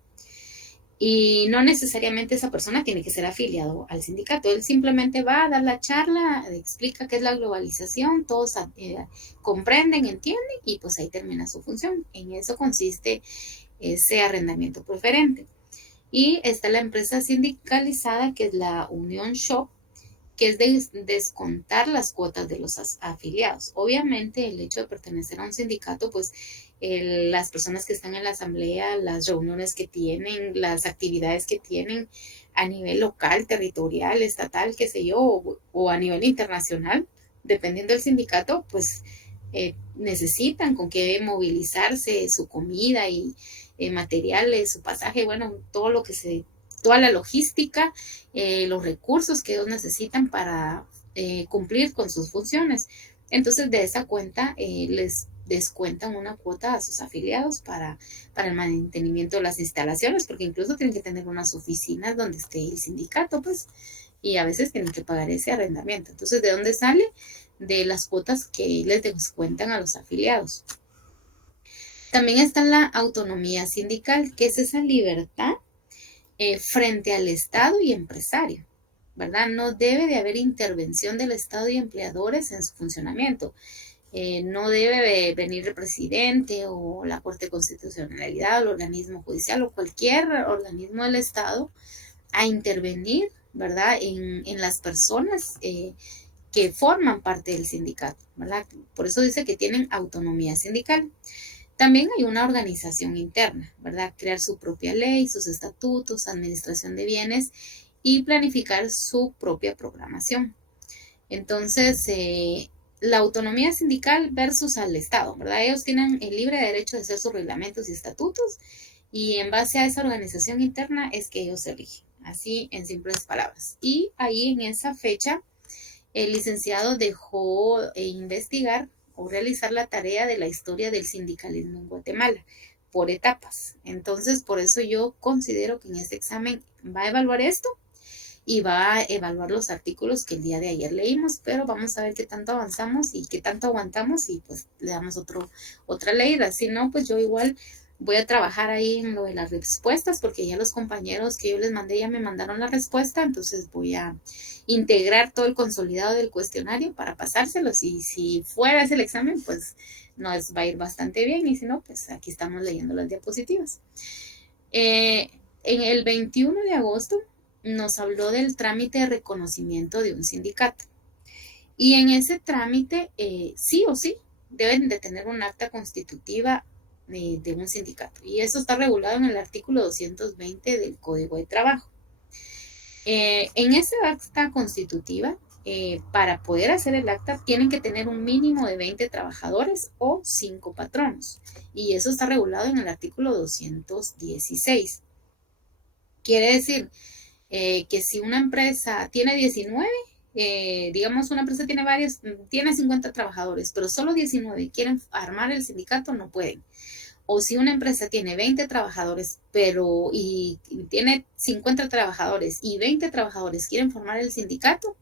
y no necesariamente esa persona tiene que ser afiliado al sindicato. Él simplemente va a dar la charla, explica qué es la globalización, todos comprenden, entienden, y pues ahí termina su función. En eso consiste ese arrendamiento preferente. Y está la empresa sindicalizada, que es la Union Shop, que es de descontar las cuotas de los afiliados. Obviamente, el hecho de pertenecer a un sindicato, pues las personas que están en la asamblea, las reuniones que tienen, las actividades que tienen a nivel local, territorial, estatal, qué sé yo, o a nivel internacional, dependiendo del sindicato, pues necesitan con qué movilizarse, su comida y materiales, su pasaje, bueno, todo lo que toda la logística, los recursos que ellos necesitan para cumplir con sus funciones. Entonces, de esa cuenta les descuentan una cuota a sus afiliados para el mantenimiento de las instalaciones, porque incluso tienen que tener unas oficinas donde esté el sindicato, pues, y a veces tienen que pagar ese arrendamiento. Entonces, ¿de dónde sale? De las cuotas que les descuentan a los afiliados. También está la autonomía sindical, que es esa libertad frente al Estado y empresario, ¿verdad? No debe de haber intervención del Estado y empleadores en su funcionamiento. No debe venir el presidente o la Corte de Constitucionalidad o el organismo judicial o cualquier organismo del Estado a intervenir, ¿verdad? En las personas que forman parte del sindicato, ¿verdad? Por eso dice que tienen autonomía sindical. También hay una organización interna, ¿verdad? Crear su propia ley, sus estatutos, administración de bienes y planificar su propia programación. Entonces, la autonomía sindical versus al Estado, ¿verdad? Ellos tienen el libre derecho de hacer sus reglamentos y estatutos, y en base a esa organización interna es que ellos eligen, así en simples palabras. Y ahí en esa fecha, el licenciado dejó investigar o realizar la tarea de la historia del sindicalismo en Guatemala por etapas. Entonces, por eso yo considero que en este examen va a evaluar esto y va a evaluar los artículos que el día de ayer leímos, pero vamos a ver qué tanto avanzamos y qué tanto aguantamos, y pues le damos otra leída. Si no, pues yo igual voy a trabajar ahí en lo de las respuestas, porque ya los compañeros que yo les mandé ya me mandaron la respuesta, entonces voy a integrar todo el consolidado del cuestionario para pasárselos, y si fuera ese el examen, pues nos va a ir bastante bien, y si no, pues aquí estamos leyendo las diapositivas. En el 21 de agosto nos habló del trámite de reconocimiento de un sindicato, y en ese trámite sí o sí deben de tener un acta constitutiva de un sindicato, y eso está regulado en el artículo 220 del Código de Trabajo. En esa acta constitutiva, para poder hacer el acta, tienen que tener un mínimo de 20 trabajadores o 5 patronos, y eso está regulado en el artículo 216. Quiere decir que si una empresa tiene 19, digamos una empresa tiene 50 trabajadores, pero solo 19 quieren armar el sindicato, no pueden. O si una empresa tiene 20 trabajadores, y tiene 50 trabajadores y 20 trabajadores quieren formar el sindicato,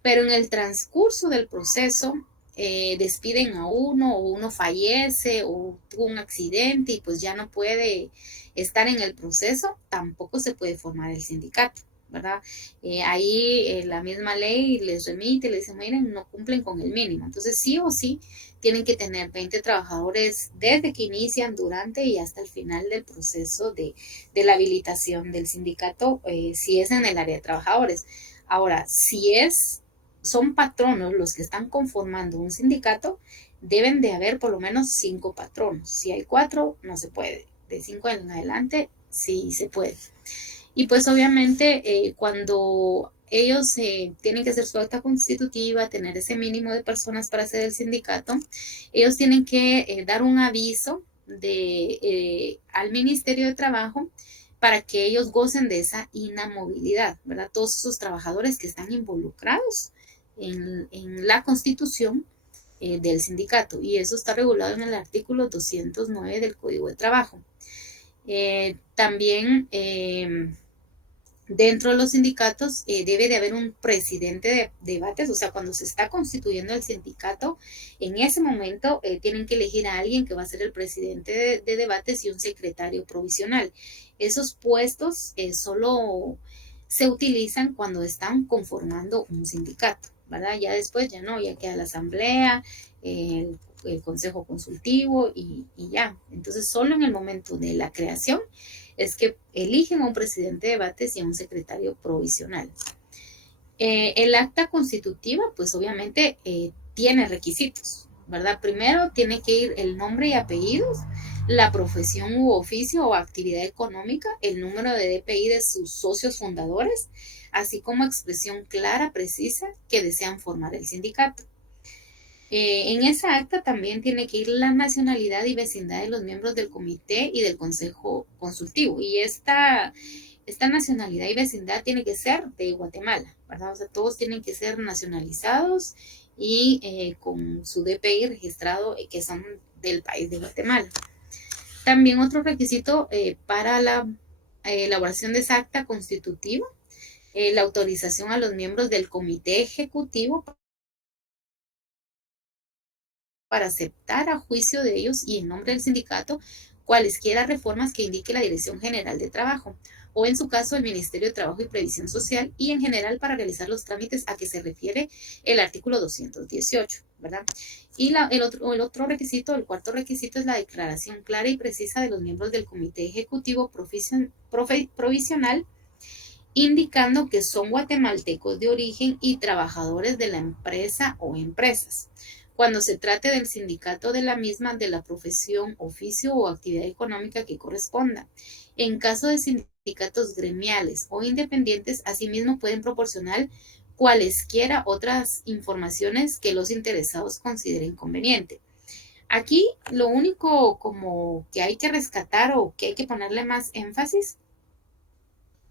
pero en el transcurso del proceso despiden a uno, o uno fallece o tuvo un accidente y pues ya no puede estar en el proceso, tampoco se puede formar el sindicato, ¿verdad? Ahí la misma ley les remite, les dice, miren, no cumplen con el mínimo. Entonces sí o sí tienen que tener 20 trabajadores desde que inician, durante y hasta el final del proceso de la habilitación del sindicato, si es en el área de trabajadores. Ahora, si son patronos los que están conformando un sindicato, deben de haber por lo menos 5 patronos. Si hay 4, no se puede. De 5 en adelante, sí se puede. Y pues obviamente cuando ellos tienen que hacer su acta constitutiva, tener ese mínimo de personas para hacer el sindicato. Ellos tienen que dar un aviso al Ministerio de Trabajo para que ellos gocen de esa inamovilidad, ¿verdad? Todos esos trabajadores que están involucrados en la constitución del sindicato, y eso está regulado en el artículo 209 del Código de Trabajo. También dentro de los sindicatos debe de haber un presidente de debates, o sea, cuando se está constituyendo el sindicato, en ese momento tienen que elegir a alguien que va a ser el presidente de debates y un secretario provisional. Esos puestos solo se utilizan cuando están conformando un sindicato, ¿verdad? Ya después ya no, ya queda la asamblea, el consejo consultivo y ya. Entonces, solo en el momento de la creación es que eligen a un presidente de debates y a un secretario provisional. El acta constitutiva, pues obviamente tiene requisitos, ¿verdad? Primero tiene que ir el nombre y apellidos, la profesión u oficio o actividad económica, el número de DPI de sus socios fundadores, así como expresión clara, precisa, que desean formar el sindicato. En esa acta también tiene que ir la nacionalidad y vecindad de los miembros del comité y del consejo consultivo. Y esta nacionalidad y vecindad tiene que ser de Guatemala, ¿verdad? O sea, todos tienen que ser nacionalizados y con su DPI registrado que son del país de Guatemala. También otro requisito para la elaboración de esa acta constitutiva, la autorización a los miembros del comité ejecutivo para aceptar a juicio de ellos y en nombre del sindicato cualesquiera reformas que indique la Dirección General de Trabajo o en su caso el Ministerio de Trabajo y Previsión Social y en general para realizar los trámites a que se refiere el artículo 218, ¿verdad? Y el otro requisito, el cuarto requisito es la declaración clara y precisa de los miembros del Comité Ejecutivo Provisional indicando que son guatemaltecos de origen y trabajadores de la empresa o empresas. Cuando se trate del sindicato de la misma, de la profesión, oficio o actividad económica que corresponda. En caso de sindicatos gremiales o independientes, asimismo pueden proporcionar cualesquiera otras informaciones que los interesados consideren conveniente. Aquí lo único como que hay que rescatar o que hay que ponerle más énfasis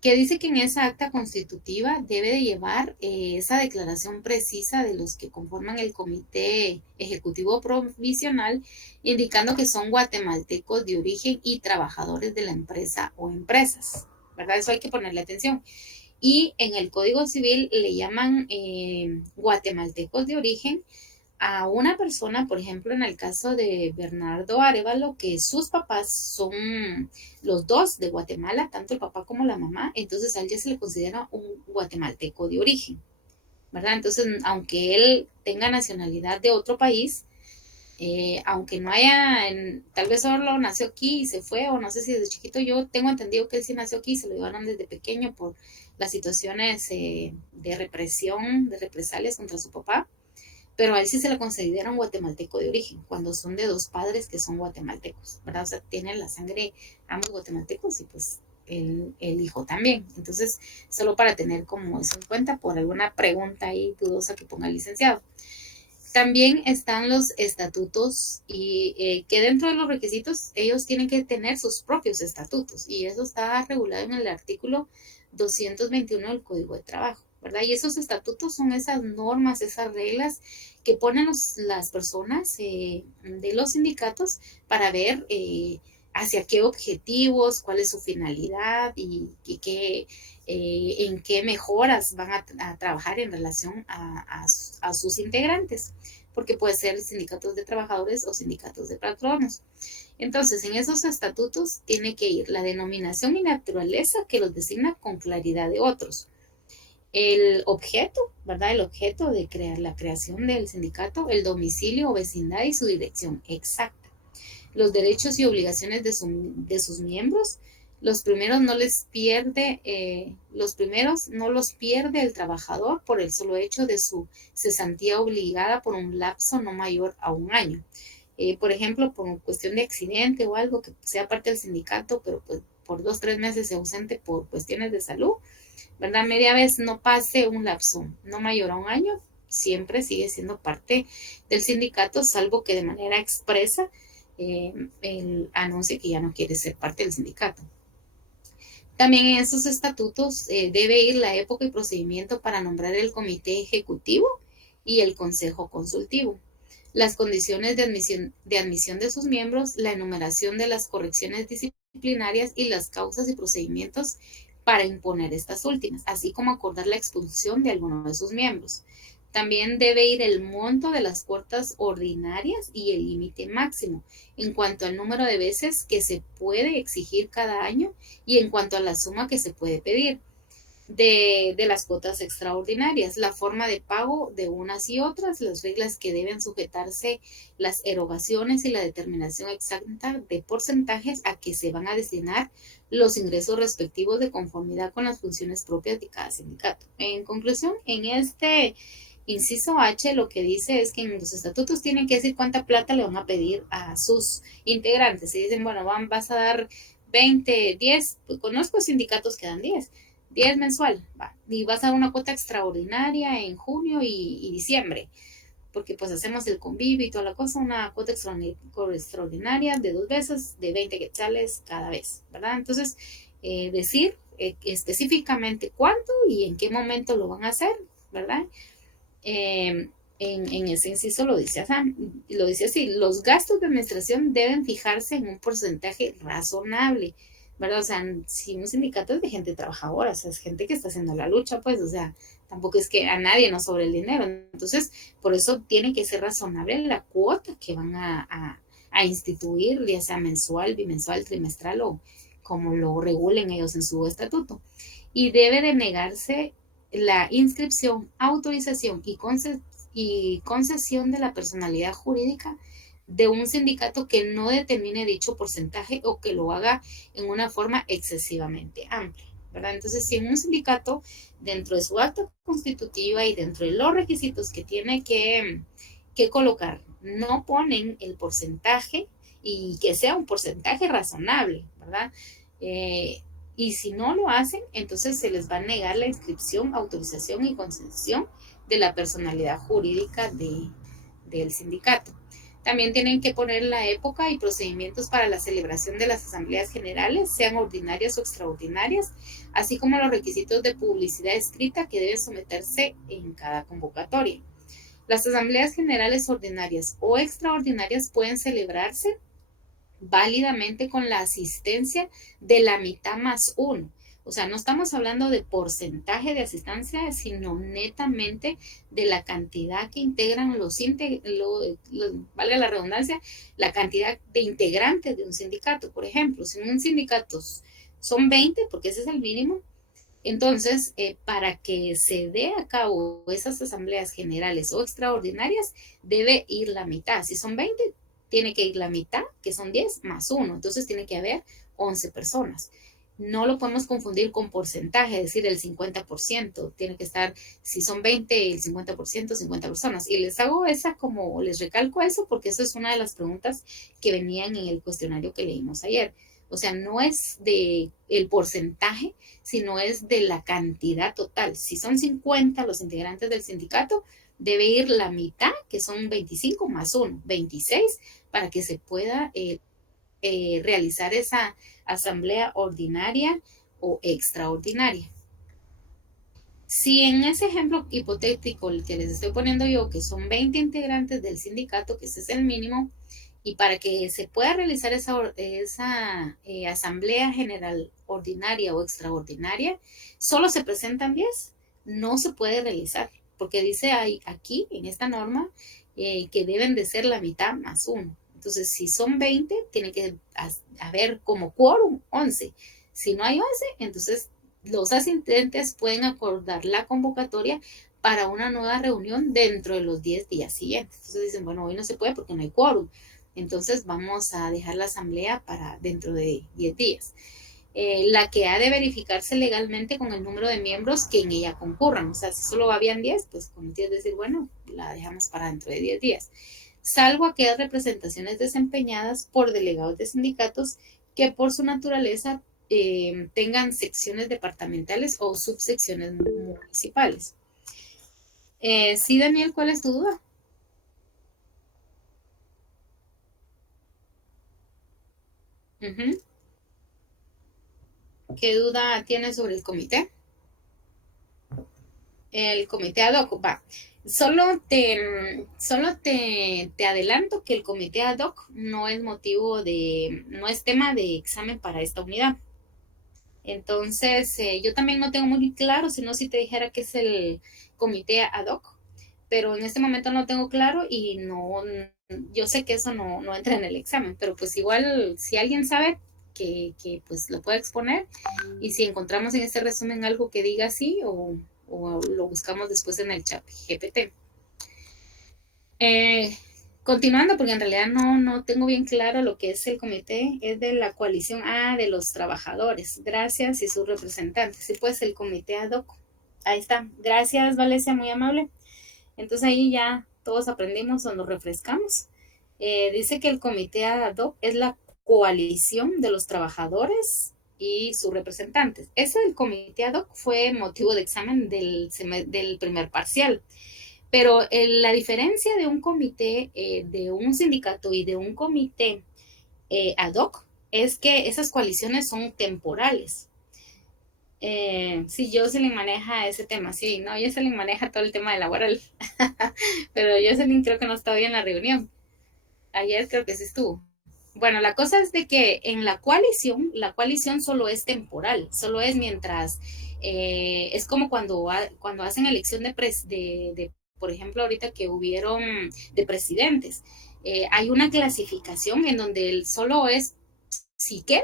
que dice que en esa acta constitutiva debe de llevar esa declaración precisa de los que conforman el comité ejecutivo provisional, indicando que son guatemaltecos de origen y trabajadores de la empresa o empresas, ¿verdad? Eso hay que ponerle atención. Y en el Código Civil le llaman guatemaltecos de origen a una persona, por ejemplo, en el caso de Bernardo Arevalo, que sus papás son los dos de Guatemala, tanto el papá como la mamá, entonces a él ya se le considera un guatemalteco de origen, ¿verdad? Entonces, aunque él tenga nacionalidad de otro país, aunque no haya, tal vez solo nació aquí y se fue, o no sé si desde chiquito, yo tengo entendido que él sí nació aquí y se lo llevaron desde pequeño por las situaciones de represión, de represalias contra su papá, pero a él sí se le considera un guatemalteco de origen, cuando son de dos padres que son guatemaltecos, ¿verdad? O sea, tienen la sangre ambos guatemaltecos y pues el hijo también. Entonces, solo para tener como eso en cuenta por alguna pregunta ahí dudosa que ponga el licenciado. También están los estatutos y que dentro de los requisitos ellos tienen que tener sus propios estatutos y eso está regulado en el artículo 221 del Código de Trabajo, ¿verdad? Y esos estatutos son esas normas, esas reglas que ponen las personas de los sindicatos para ver hacia qué objetivos, cuál es su finalidad y en qué mejoras van a trabajar en relación a sus integrantes, porque puede ser sindicatos de trabajadores o sindicatos de patronos. Entonces, en esos estatutos tiene que ir la denominación y naturaleza que los designa con claridad de otros. El objeto, ¿verdad? El objeto de la creación del sindicato, el domicilio o vecindad y su dirección exacta. Los derechos y obligaciones de sus miembros, los primeros no los pierde el trabajador por el solo hecho de su cesantía obligada por un lapso no mayor a un año. Por ejemplo, por cuestión de accidente o algo que sea parte del sindicato, pero pues por 2 o 3 meses se ausente por cuestiones de salud, ¿verdad? Media vez no pase un lapso no mayor a un año, siempre sigue siendo parte del sindicato, salvo que de manera expresa el anuncie que ya no quiere ser parte del sindicato. También en esos estatutos debe ir la época y procedimiento para nombrar el comité ejecutivo y el consejo consultivo, las condiciones de admisión de sus miembros, la enumeración de las correcciones disciplinarias y las causas y procedimientos para imponer estas últimas, así como acordar la expulsión de alguno de sus miembros. También debe ir el monto de las cuotas ordinarias y el límite máximo en cuanto al número de veces que se puede exigir cada año y en cuanto a la suma que se puede pedir de las cuotas extraordinarias, la forma de pago de unas y otras, las reglas que deben sujetarse, las erogaciones y la determinación exacta de porcentajes a que se van a destinar los ingresos respectivos de conformidad con las funciones propias de cada sindicato. En conclusión, en este inciso H lo que dice es que en los estatutos tienen que decir cuánta plata le van a pedir a sus integrantes. Si dicen, bueno, vas a dar 20, 10, pues conozco sindicatos que dan 10 mensual, va, y vas a dar una cuota extraordinaria en junio y diciembre, porque pues hacemos el convivio y toda la cosa, una cuota extraordinaria de 2 veces, de 20 quetzales cada vez, ¿verdad? Entonces, decir específicamente cuánto y en qué momento lo van a hacer, ¿verdad? En ese inciso lo dice así, los gastos de administración deben fijarse en un porcentaje razonable, ¿verdad? O sea, si un sindicato es de gente trabajadora, o sea, es gente que está haciendo la lucha, pues, o sea, tampoco es que a nadie nos sobre el dinero. Entonces, por eso tiene que ser razonable la cuota que van a instituir, ya sea mensual, bimensual, trimestral o como lo regulen ellos en su estatuto. Y debe de negarse la inscripción, autorización y concesión de la personalidad jurídica de un sindicato que no determine dicho porcentaje o que lo haga en una forma excesivamente amplia, ¿verdad? Entonces, si en un sindicato, dentro de su acta constitutiva y dentro de los requisitos que tiene que colocar, no ponen el porcentaje y que sea un porcentaje razonable, ¿verdad? Y si no lo hacen, entonces se les va a negar la inscripción, autorización y concesión de la personalidad jurídica del sindicato. También tienen que poner la época y procedimientos para la celebración de las asambleas generales, sean ordinarias o extraordinarias, así como los requisitos de publicidad escrita que deben someterse en cada convocatoria. Las asambleas generales ordinarias o extraordinarias pueden celebrarse válidamente con la asistencia de la mitad más uno. O sea, no estamos hablando de porcentaje de asistencia, sino netamente de la cantidad que integran valga la redundancia, la cantidad de integrantes de un sindicato. Por ejemplo, si en un sindicato son 20, porque ese es el mínimo, entonces, para que se dé a cabo esas asambleas generales o extraordinarias, debe ir la mitad. Si son 20, tiene que ir la mitad, que son 10, más 1. Entonces, tiene que haber 11 personas. No lo podemos confundir con porcentaje, es decir, el 50%. Tiene que estar, si son 20, el 50%, 50 personas. Y les hago les recalco eso, porque eso es una de las preguntas que venían en el cuestionario que leímos ayer. O sea, no es de el porcentaje, sino es de la cantidad total. Si son 50 los integrantes del sindicato, debe ir la mitad, que son 25 más 1, 26, para que se pueda realizar esa asamblea ordinaria o extraordinaria. Si en ese ejemplo hipotético el que les estoy poniendo yo, que son 20 integrantes del sindicato, que ese es el mínimo, y para que se pueda realizar esa asamblea general ordinaria o extraordinaria, solo se presentan 10, no se puede realizar, porque dice aquí en esta norma que deben de ser la mitad más 1. Entonces, si son 20, tiene que haber como quórum 11. Si no hay 11, entonces los asistentes pueden acordar la convocatoria para una nueva reunión dentro de los 10 días siguientes. Entonces dicen, bueno, hoy no se puede porque no hay quórum. Entonces vamos a dejar la asamblea para dentro de 10 días. La que ha de verificarse legalmente con el número de miembros que en ella concurran. O sea, si solo habían 10, pues con 10 decir, bueno, la dejamos para dentro de 10 días. Salvo aquellas representaciones desempeñadas por delegados de sindicatos que por su naturaleza tengan secciones departamentales o subsecciones municipales. Sí, Daniel, ¿cuál es tu duda? Ujú. ¿Qué duda tienes sobre el comité? El comité ad hoc, va. Solo te adelanto que el comité ad hoc no es no es tema de examen para esta unidad. Entonces, yo también no tengo muy claro, si no, si te dijera que es el comité ad hoc, pero en este momento no tengo claro y no, yo sé que eso no entra en el examen, pero pues igual, si alguien sabe, que pues lo puede exponer y si encontramos en este resumen algo que diga así o lo buscamos después en el chat GPT. Eh, Continuando, porque en realidad no tengo bien claro lo que es el comité, es de la coalición de los trabajadores, gracias y sus representantes. Sí, pues el comité ad hoc. Ahí está. Gracias, Valencia, muy amable. Entonces ahí ya todos aprendimos o nos refrescamos. Dice que el comité ad hoc es la coalición de los trabajadores y sus representantes. Ese del comité ad hoc fue motivo de examen del primer parcial. Pero la diferencia de un comité, de un sindicato y de un comité ad hoc es que esas coaliciones son temporales. Sí, Jocelyn maneja ese tema, sí, no, Jocelyn maneja todo el tema de laboral, pero Jocelyn creo que no estaba bien en la reunión. Ayer creo que sí estuvo. Bueno, la cosa es de que en la coalición solo es temporal, solo es mientras, es como cuando hacen elección por ejemplo, ahorita que hubieron de presidentes, hay una clasificación en donde el solo es, si quedan,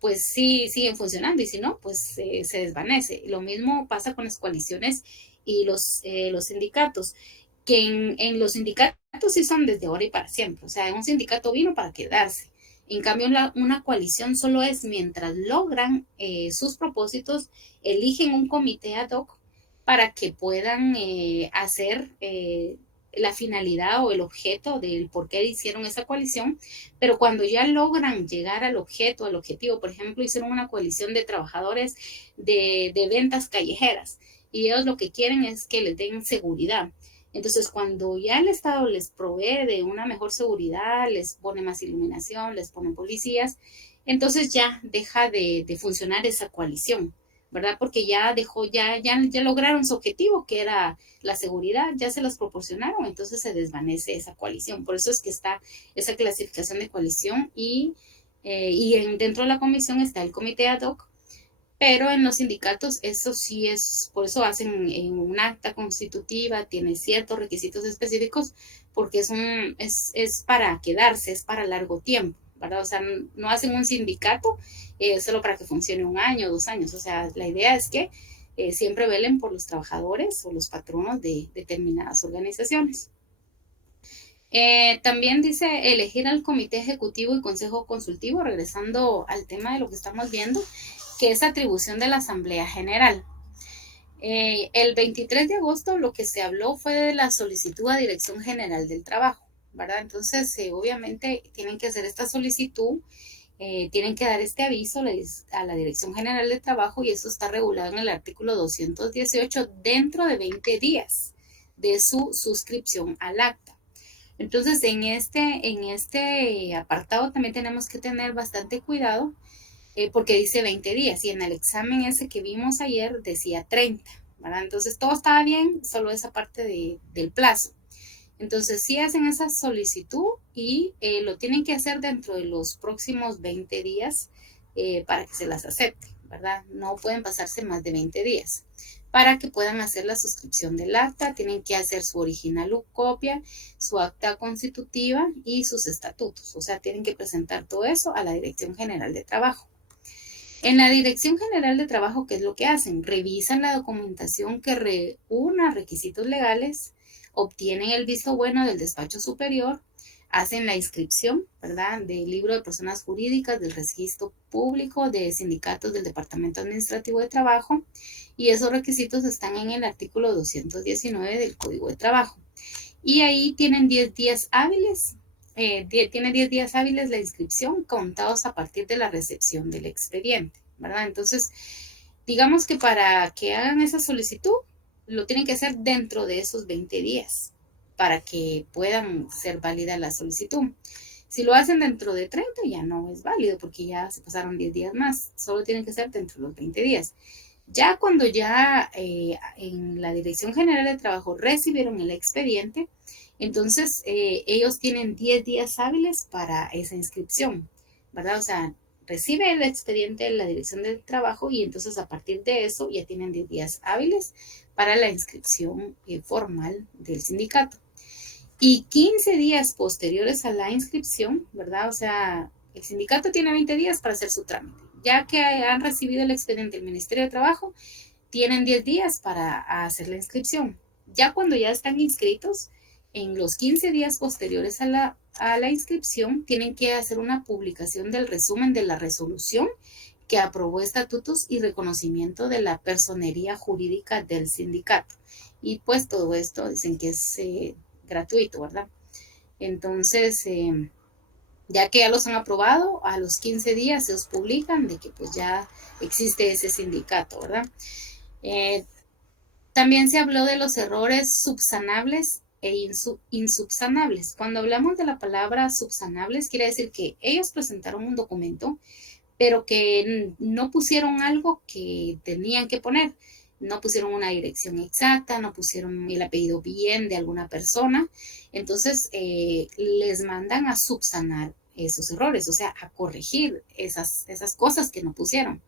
pues sí siguen funcionando y si no, pues se desvanece. Lo mismo pasa con las coaliciones y los sindicatos, que en los sindicatos sí son desde ahora y para siempre. O sea, un sindicato vino para quedarse. En cambio, una coalición solo es mientras logran sus propósitos, eligen un comité ad hoc para que puedan hacer la finalidad o el objeto del por qué hicieron esa coalición, pero cuando ya logran llegar al objeto, al objetivo, por ejemplo, hicieron una coalición de trabajadores de ventas callejeras y ellos lo que quieren es que les den seguridad. Entonces, cuando ya el Estado les provee de una mejor seguridad, les pone más iluminación, les pone policías, entonces ya deja de funcionar esa coalición, ¿verdad? Porque ya lograron su objetivo, que era la seguridad, ya se las proporcionaron, entonces se desvanece esa coalición. Por eso es que está esa clasificación de coalición dentro de la comisión está el comité ad hoc, pero en los sindicatos eso sí es, por eso hacen en un acta constitutiva, tiene ciertos requisitos específicos, porque es para quedarse, es para largo tiempo, ¿verdad? O sea, no hacen un sindicato solo para que funcione un año, 2 años, o sea, la idea es que siempre velen por los trabajadores o los patronos de determinadas organizaciones. También dice elegir al comité ejecutivo y consejo consultivo, regresando al tema de lo que estamos viendo, que es atribución de la Asamblea General. El 23 de agosto lo que se habló fue de la solicitud a Dirección General del Trabajo, ¿verdad? Entonces, obviamente tienen que hacer esta solicitud, tienen que dar este aviso a la Dirección General del Trabajo y eso está regulado en el artículo 218 dentro de 20 días de su suscripción al acta. Entonces, en este apartado también tenemos que tener bastante cuidado porque dice 20 días y en el examen ese que vimos ayer decía 30, ¿verdad? Entonces, todo estaba bien, solo esa parte del plazo. Entonces, sí hacen esa solicitud y lo tienen que hacer dentro de los próximos 20 días para que se las acepte, ¿verdad? No pueden pasarse más de 20 días. Para que puedan hacer la suscripción del acta, tienen que hacer su original copia, su acta constitutiva y sus estatutos. O sea, tienen que presentar todo eso a la Dirección General de Trabajo. En la Dirección General de Trabajo, ¿qué es lo que hacen? Revisan la documentación que reúna requisitos legales, obtienen el visto bueno del despacho superior, hacen la inscripción, ¿verdad?, del libro de personas jurídicas, del registro público, de sindicatos del Departamento Administrativo de Trabajo, y esos requisitos están en el artículo 219 del Código de Trabajo. Y ahí tienen 10 días hábiles, tiene 10 días hábiles la inscripción contados a partir de la recepción del expediente. ¿verdad? Entonces, digamos que para que hagan esa solicitud, lo tienen que hacer dentro de esos 20 días para que puedan ser válida la solicitud. Si lo hacen dentro de 30 ya no es válido porque ya se pasaron 10 días más, solo tienen que ser dentro de los 20 días. Ya cuando ya en la Dirección General de Trabajo recibieron el expediente, entonces ellos tienen 10 días hábiles para esa inscripción, ¿verdad? O sea, recibe el expediente de la Dirección de Trabajo y entonces a partir de eso ya tienen 10 días hábiles para la inscripción formal del sindicato. Y 15 días posteriores a la inscripción, ¿verdad? O sea, el sindicato tiene 20 días para hacer su trámite. Ya que han recibido el expediente del Ministerio de Trabajo, tienen 10 días para hacer la inscripción. Ya cuando ya están inscritos, en los 15 días posteriores a la inscripción, tienen que hacer una publicación del resumen de la resolución que aprobó estatutos y reconocimiento de la personería jurídica del sindicato. Y pues todo esto dicen que es gratuito, ¿verdad? Entonces, ya que ya los han aprobado, a los 15 días se os publican de que pues ya existe ese sindicato, ¿verdad? También se habló de los errores subsanables e insubsanables. Cuando hablamos de la palabra subsanables, quiere decir que ellos presentaron un documento, pero que no pusieron algo que tenían que poner. No pusieron una dirección exacta, no pusieron el apellido bien de alguna persona. Entonces, les mandan a subsanar esos errores, o sea, a corregir esas cosas que no pusieron.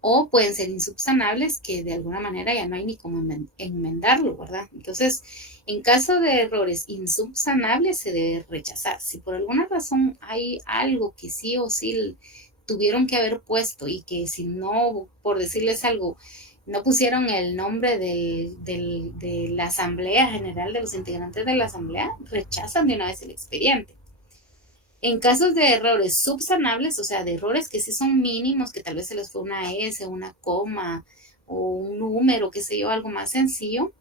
O pueden ser insubsanables, que de alguna manera ya no hay ni cómo enmendarlo, ¿verdad? Entonces, en caso de errores insubsanables, se debe rechazar. Si por alguna razón hay algo que sí o sí tuvieron que haber puesto y que si no, por decirles algo, no pusieron el nombre de la Asamblea General, de los integrantes de la Asamblea, rechazan de una vez el expediente. En casos de errores subsanables, o sea, de errores que sí son mínimos, que tal vez se les fue una S, una coma o un número, qué sé yo, algo más sencillo,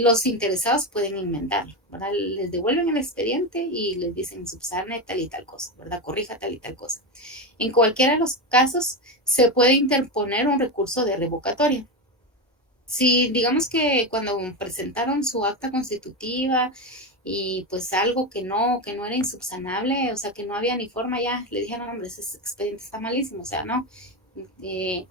los interesados pueden enmendarlo, ¿verdad? Les devuelven el expediente y les dicen subsane tal y tal cosa, ¿verdad? Corrija tal y tal cosa. En cualquiera de los casos se puede interponer un recurso de revocatoria. Si digamos que cuando presentaron su acta constitutiva y pues algo que no era insubsanable, o sea, que no había ni forma, ya le dijeron, no, hombre, ese expediente está malísimo, o sea, no, eh,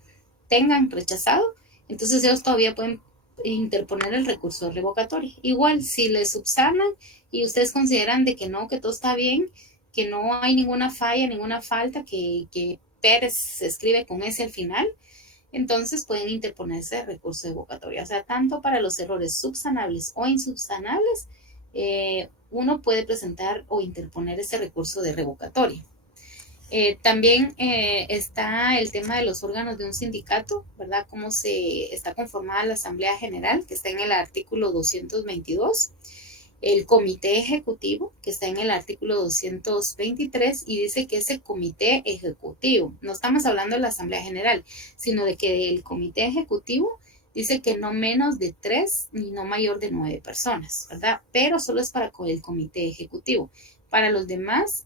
tengan rechazado, entonces ellos todavía pueden interponer el recurso revocatorio. Igual, si le subsanan y ustedes consideran de que no, que todo está bien, que no hay ninguna falla, ninguna falta, que Pérez se escribe con ese al final, entonces pueden interponerse recurso revocatorio. O sea, tanto para los errores subsanables o insubsanables, uno puede presentar o interponer ese recurso de revocatoria. También está el tema de los órganos de un sindicato, ¿verdad? Cómo se está conformada la Asamblea General, que está en el artículo 222. El comité ejecutivo, que está en el artículo 223, y dice que es el comité ejecutivo. No estamos hablando de la Asamblea General, sino de que el comité ejecutivo dice que no menos de 3 ni no mayor de 9 personas, ¿verdad? Pero solo es para el comité ejecutivo. Para los demás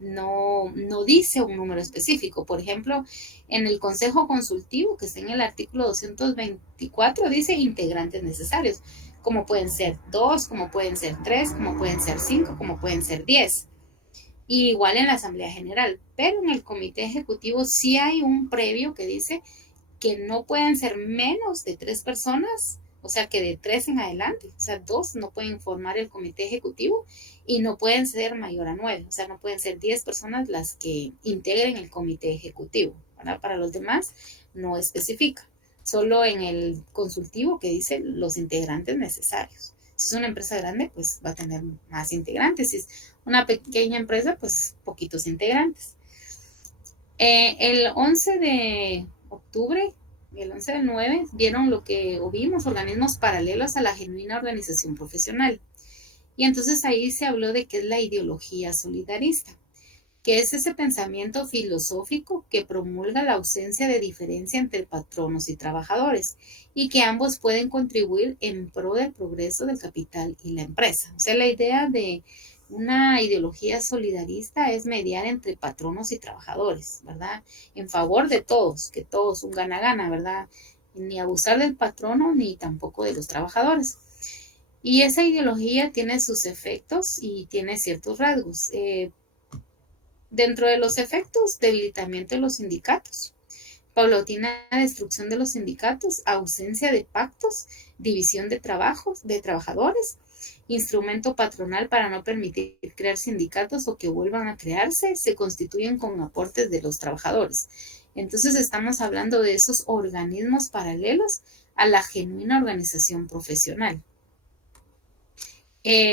no dice un número específico. Por ejemplo, en el Consejo Consultivo, que está en el artículo 224, dice integrantes necesarios, como pueden ser 2, como pueden ser 3, como pueden ser 5, como pueden ser 10. Y igual en la Asamblea General. Pero en el Comité Ejecutivo sí hay un previo que dice que no pueden ser menos de 3 personas, o sea que de 3 en adelante, o sea 2 no pueden formar el Comité Ejecutivo y no pueden ser mayor a 9, o sea no pueden ser 10 personas las que integren el Comité Ejecutivo, ¿verdad? Para los demás no especifica, solo en el consultivo que dice los integrantes necesarios. Si es una empresa grande, pues va a tener más integrantes, si es una pequeña empresa, pues poquitos integrantes. El 11 de octubre, el 11 del 9, vieron lo que o vimos, organismos paralelos a la genuina organización profesional. Y entonces ahí se habló de qué es la ideología solidarista, que es ese pensamiento filosófico que promulga la ausencia de diferencia entre patronos y trabajadores y que ambos pueden contribuir en pro del progreso del capital y la empresa. O sea, la idea de una ideología solidarista es mediar entre patronos y trabajadores, ¿verdad? En favor de todos, que todos un gana-gana, ¿verdad? Ni abusar del patrono ni tampoco de los trabajadores. Y esa ideología tiene sus efectos y tiene ciertos rasgos. Dentro de los efectos, debilitamiento de los sindicatos, paulatina destrucción de los sindicatos, ausencia de pactos, división de trabajos, de trabajadores, instrumento patronal para no permitir crear sindicatos o que vuelvan a crearse, se constituyen con aportes de los trabajadores. Entonces estamos hablando de esos organismos paralelos a la genuina organización profesional.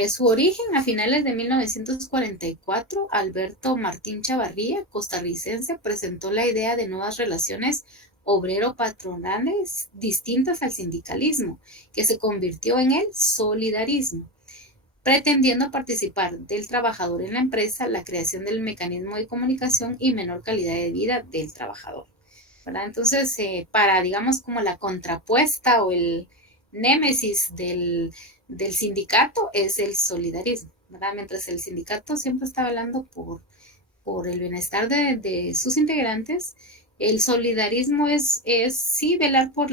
Su origen, a finales de 1944, Alberto Martín Chavarría, costarricense, presentó la idea de nuevas relaciones obrero-patronales distintas al sindicalismo, que se convirtió en el solidarismo, pretendiendo participar del trabajador en la empresa, la creación del mecanismo de comunicación y menor calidad de vida del trabajador, ¿verdad? Entonces, para, digamos, como la contrapuesta o el némesis del sindicato es el solidarismo, ¿verdad? Mientras el sindicato siempre está hablando por el bienestar de sus integrantes, el solidarismo es sí velar por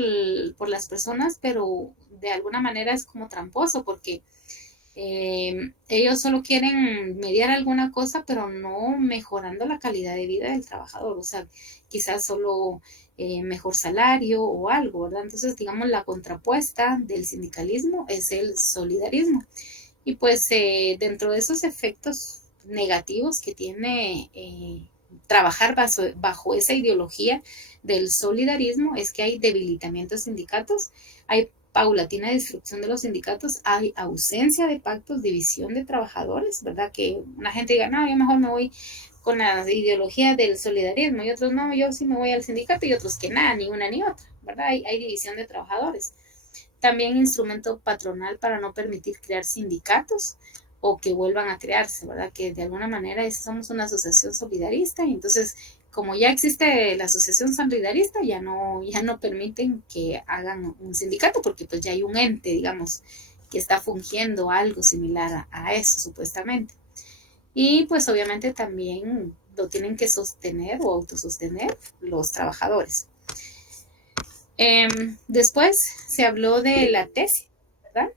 las personas, pero de alguna manera es como tramposo porque ellos solo quieren mediar alguna cosa, pero no mejorando la calidad de vida del trabajador, o sea, quizás solo mejor salario o algo, ¿verdad? Entonces, digamos, la contrapuesta del sindicalismo es el solidarismo. Y pues dentro de esos efectos negativos que tiene trabajar bajo esa ideología del solidarismo es que hay debilitamiento de sindicatos, hay paulatina destrucción de los sindicatos, hay ausencia de pactos, división de trabajadores, ¿verdad? Que una gente diga, no, yo mejor me voy con la ideología del solidarismo y otros no, yo sí me voy al sindicato y otros que nada, ni una ni otra, ¿verdad? Hay división de trabajadores. También instrumento patronal para no permitir crear sindicatos o que vuelvan a crearse, ¿verdad? Que de alguna manera somos una asociación solidarista y entonces como ya existe la asociación solidarista, ya no permiten que hagan un sindicato porque pues ya hay un ente, digamos, que está fungiendo algo similar a eso supuestamente. Y pues obviamente también lo tienen que sostener o autosostener los trabajadores. Después se habló de la tesis, ¿verdad?